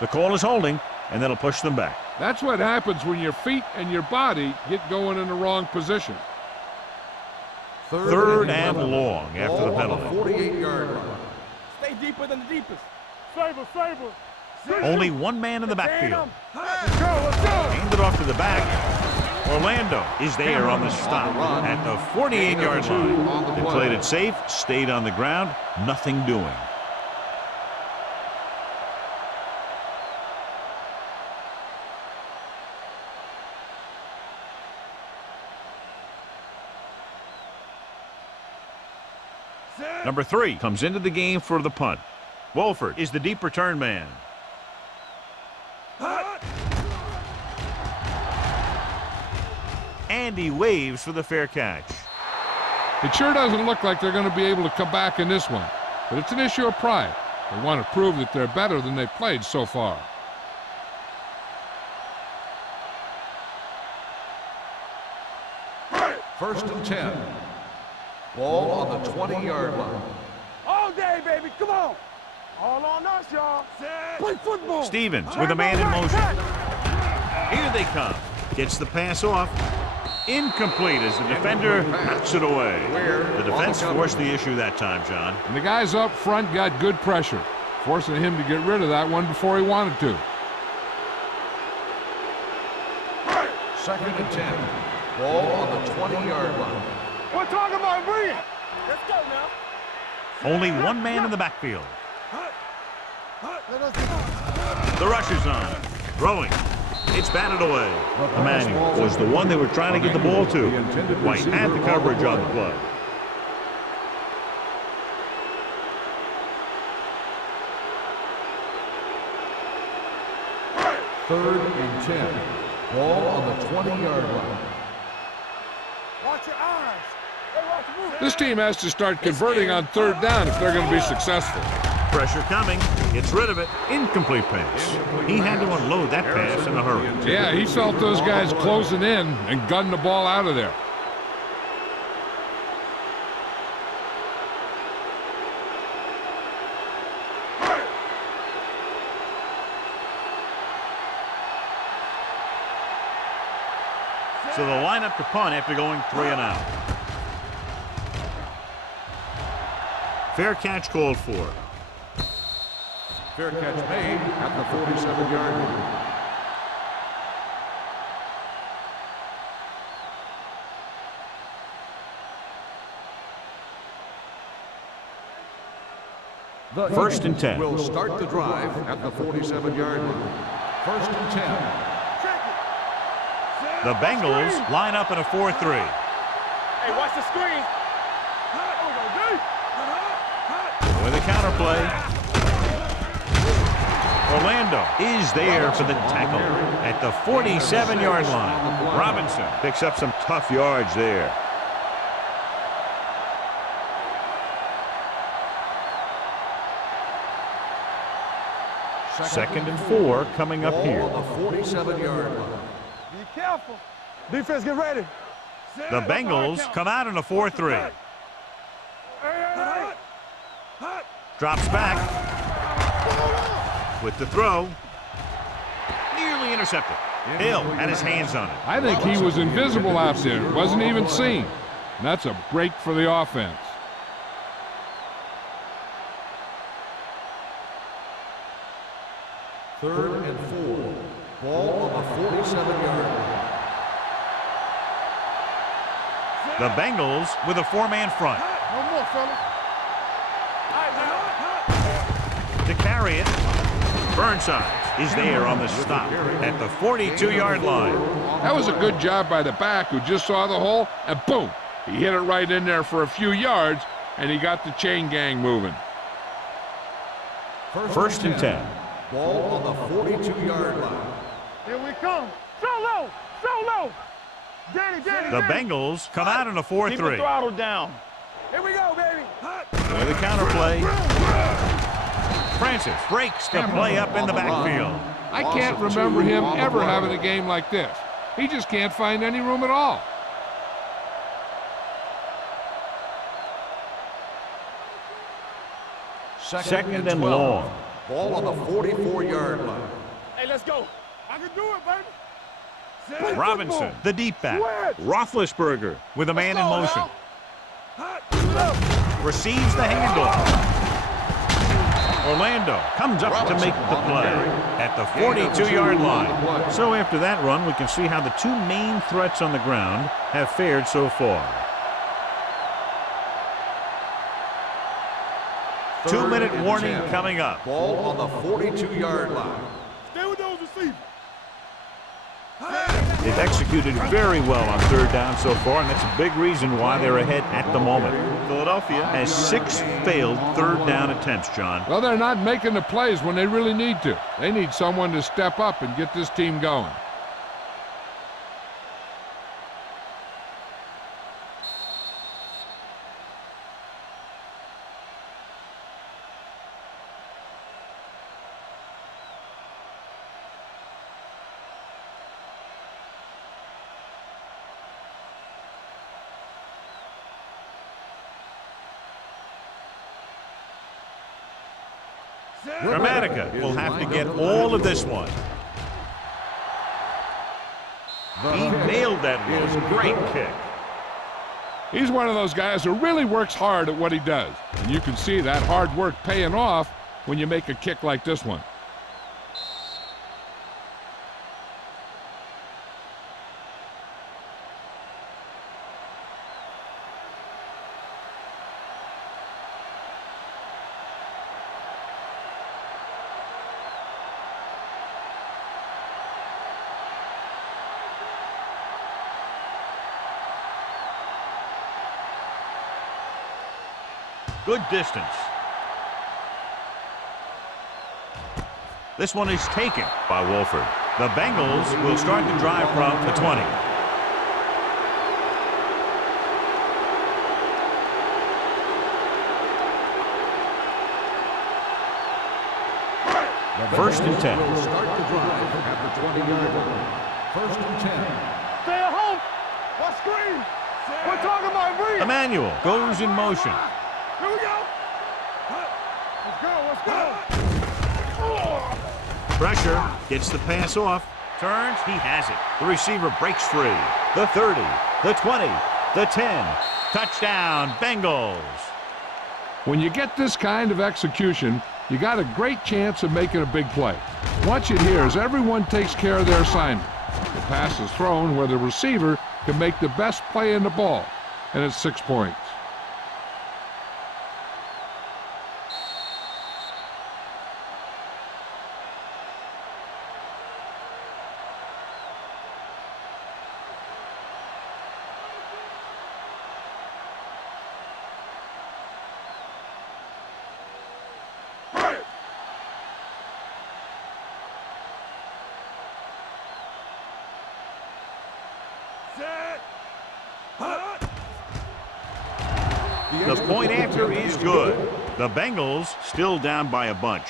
The call is holding, and that'll push them back. That's what happens when your feet and your body get going in the wrong position. Third and long after the penalty. 48-yard line. Stay deeper than the deepest. Favor, favor. Only one man in the backfield. Let's go, let's go. Hand it off to the back. Orlando is there on the stop at the 48-yard line. They played it safe, stayed on the ground, nothing doing. Number 3 comes into the game for the punt. Wolford is the deep return man. And he waves for the fair catch. It sure doesn't look like they're going to be able to come back in this one, but it's an issue of pride. They want to prove that they're better than they've played so far. First and 10. Ball on the 20-yard line. All day, baby. Come on. All on us, y'all. Play football. Stevens with a man in motion. Here they come. Gets the pass off. Incomplete as the defender knocks it away. The defense forced the issue that time, John. And the guys up front got good pressure, forcing him to get rid of that one before he wanted to. Second and 10. Ball on the 20-yard line. We're talking about bring it. Let's go now. Only one man in the backfield. Let us The rush is on. Throwing. It's batted away. Emmanuel was the one they were trying to get the ball to. White had the coverage on the play. 3rd and 10. Ball on the 20-yard line. Watch your eyes. Hey, watch your move. This team has to start converting on 3rd down if they're going to be successful. Pressure coming. Gets rid of it. Incomplete pass. He had to unload that pass in a hurry. Yeah, he felt those guys closing in and gunned the ball out of there. So the lineup to punt after going 3 and out. Fair catch called for. Fair catch made at the 47-yard line. The 1st and 10. Will start the drive at the 47-yard line. 1st and 10. The Bengals line up in a 4-3. Hey, watch the screen. With a counterplay. Orlando is there for the tackle at the 47-yard line. Robinson picks up some tough yards there. Second and 4 coming up here. On the 47-yard line. Be careful. Defense, get ready. The Bengals come out in a 4-3. Drops back. With the throw. Nearly intercepted. Hill had his hands on it. I think he was invisible out there. Wasn't even seen. And that's a break for the offense. Third and 4. Ball on the 47-yard line. The Bengals with a 4-man front. No more, fellas. To carry it, Burnside is there on the stop at the 42-yard line. That was a good job by the back who just saw the hole, and boom, he hit it right in there for a few yards, and he got the chain gang moving. 1st and 10. Ball on the 42-yard line. Here we come. Solo! Solo! Danny! The Bengals come out in a Keep the 4-3. throttle down. Here we go, baby. With a counterplay. Francis breaks the play up in the backfield. I can't remember him ever having a game like this. He just can't find any room at all. Second and long. Ball on the 44-yard line. Hey, let's go. I can do it, baby. Robinson, the deep back. Roethlisberger with a man in motion. Receives the handoff. Orlando comes up to make the play at the 42-yard line. So after that run, we can see how the two main threats on the ground have fared so far. 2-minute warning coming up. Ball on the 42-yard line. Stay with those receivers. They've executed very well on 3rd down so far, and that's a big reason why they're ahead at the moment. Philadelphia has 6 failed 3rd down attempts, John. Well, they're not making the plays when they really need to. They need someone to step up and get this team going. Gramatica will have to get all of this one. He nailed that one. Great kick. He's one of those guys who really works hard at what he does. And you can see that hard work paying off when you make a kick like this one. Good distance. This one is taken by Wolford. The Bengals will start the drive from the 20. First and 10. Will start the drive at the 20-yard line. First and 10. Stay at home. What screen? We're talking about read. Emmanuel goes in motion. Here we go. Let's go. Pressure, gets the pass off, turns, he has it. The receiver breaks free. The 30, the 20, the 10. Touchdown, Bengals. When you get this kind of execution, you got a great chance of making a big play. Watch it here as everyone takes care of their assignment. The pass is thrown where the receiver can make the best play in the ball, and it's 6 points. The point after is good. The Bengals still down by a bunch.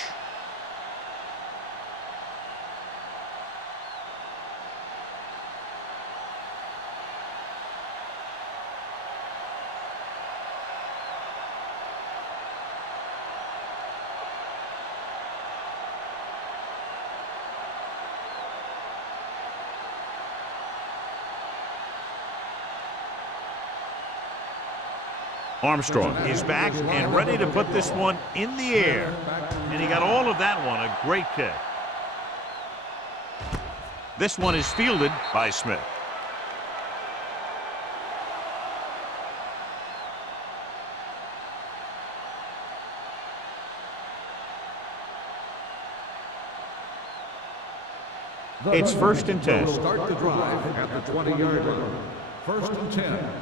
Armstrong is back and ready to put this one in the air. And he got all of that one, a great kick. This one is fielded by Smith. It's first and 10. Will start the drive at the 20-yard line. First and 10.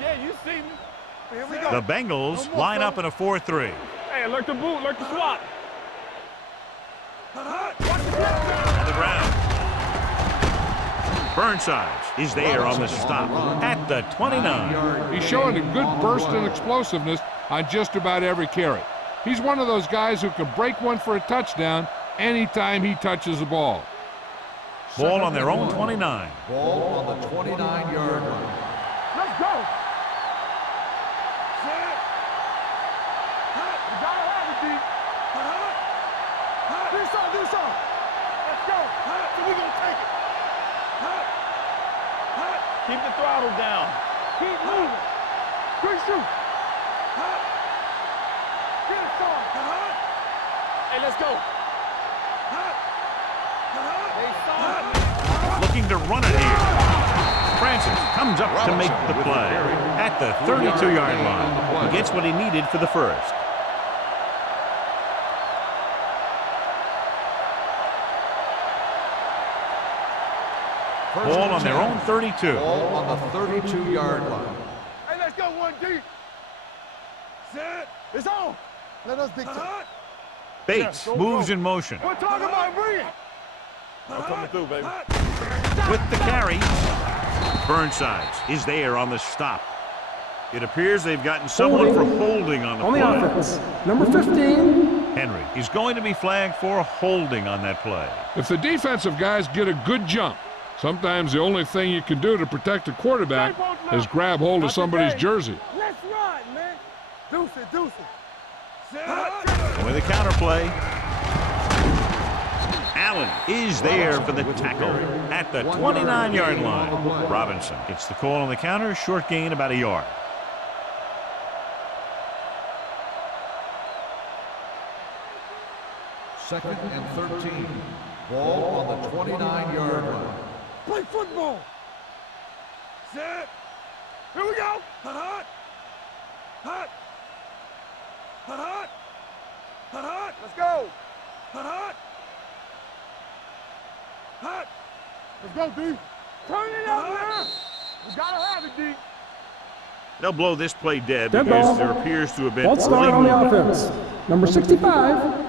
Yeah, you see me. Here we go. The Bengals line up in a 4-3. Hey, alert the boot, alert the swat. On the ground. Burnsides is there on the stop at the 29. He's showing a good burst and explosiveness on just about every carry. He's one of those guys who can break one for a touchdown anytime he touches the ball. Ball on their own 29. Ball on the 29-yard line. Let's go. Do so. Let's go. So we're going to take it. Keep the throttle down. Keep moving. Quick shoot. Get it started. Hey, let's go. Looking to run it here. Francis comes up to make the play at the 32-yard line. He gets what he needed for the first. Ball on their own 32. Ball on the 32-yard line. Hey, let's go one deep. Set. It's on. Let us dictate. Bates moves in motion. We're talking about read. I'm coming through, baby. With the carry, Burnsides is there on the stop. It appears they've gotten someone for holding on the play. On the offense, number 15. Henry is going to be flagged for holding on that play. If the defensive guys get a good jump, sometimes the only thing you can do to protect a quarterback is grab hold of somebody's jersey. Let's run, man. Deuce it. And with a counterplay, Allen is there for the tackle at the 29-yard line. Robinson gets the call on the counter, short gain about a yard. Second and 13. Ball on the 29-yard line. Play football. Set. Here we go. Hot. Let's go. Hot. Let's go, D. Turn it up, man. We gotta have it, D. They'll blow this play dead Dead because ball. there appears to have been Ball early start on the movement. offense, number 65.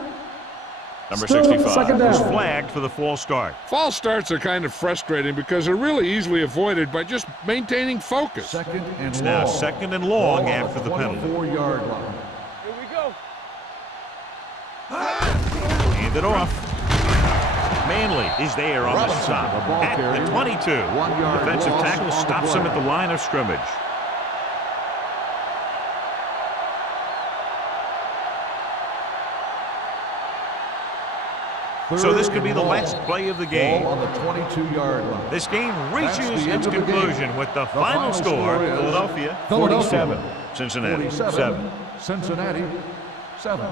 Number Still 65 second down. was flagged for the false start. False starts are kind of frustrating because they're really easily avoided by just maintaining focus. Second and It's long. now second and long Ball on after the penalty. 24-yard line. Here we go. Hand it off. Manley is there on the Robinson, stop the ball at carrier. the 22. 1 yard Defensive loss tackle on the stops play. him at the line of scrimmage. So this could be the last play of the game. Ball on the 22-yard line. This game That's reaches the end its of the game. conclusion with the final final score, score is Philadelphia Philadelphia. 47, Cincinnati 47, 7. Cincinnati 7.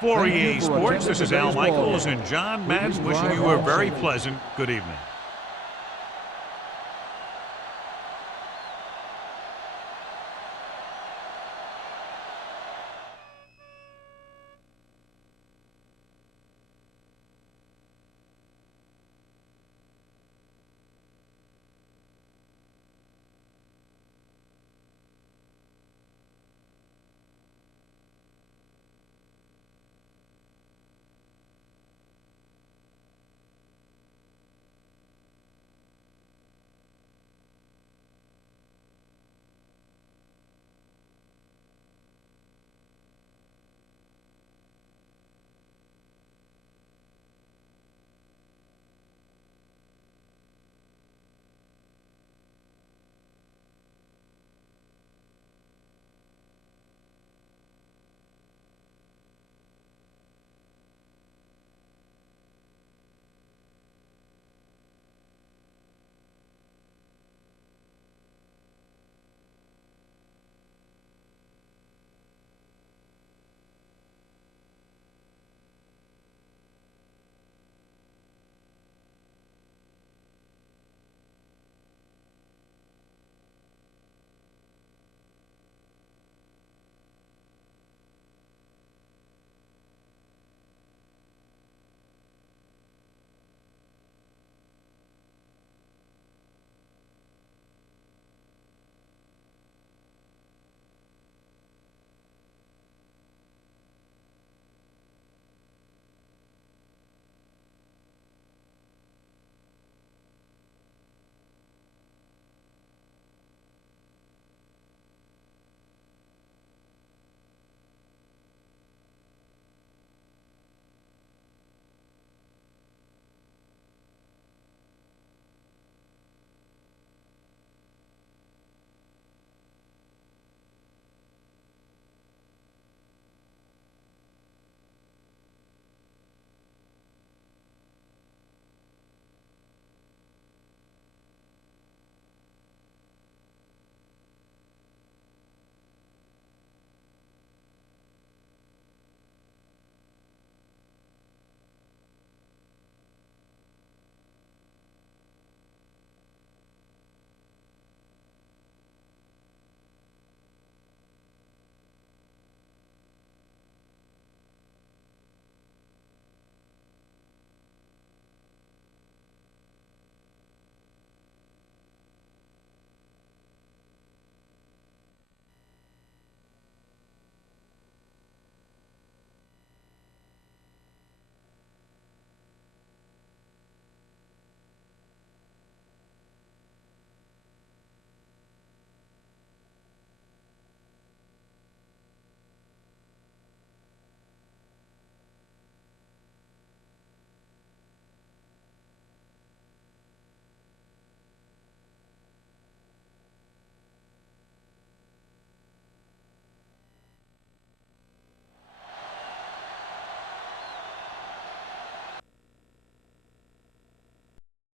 For Thank you EA for Sports, attending this is Al today's ball Michaels game. and John Please Madden wishing drive you a home very safe. pleasant good evening.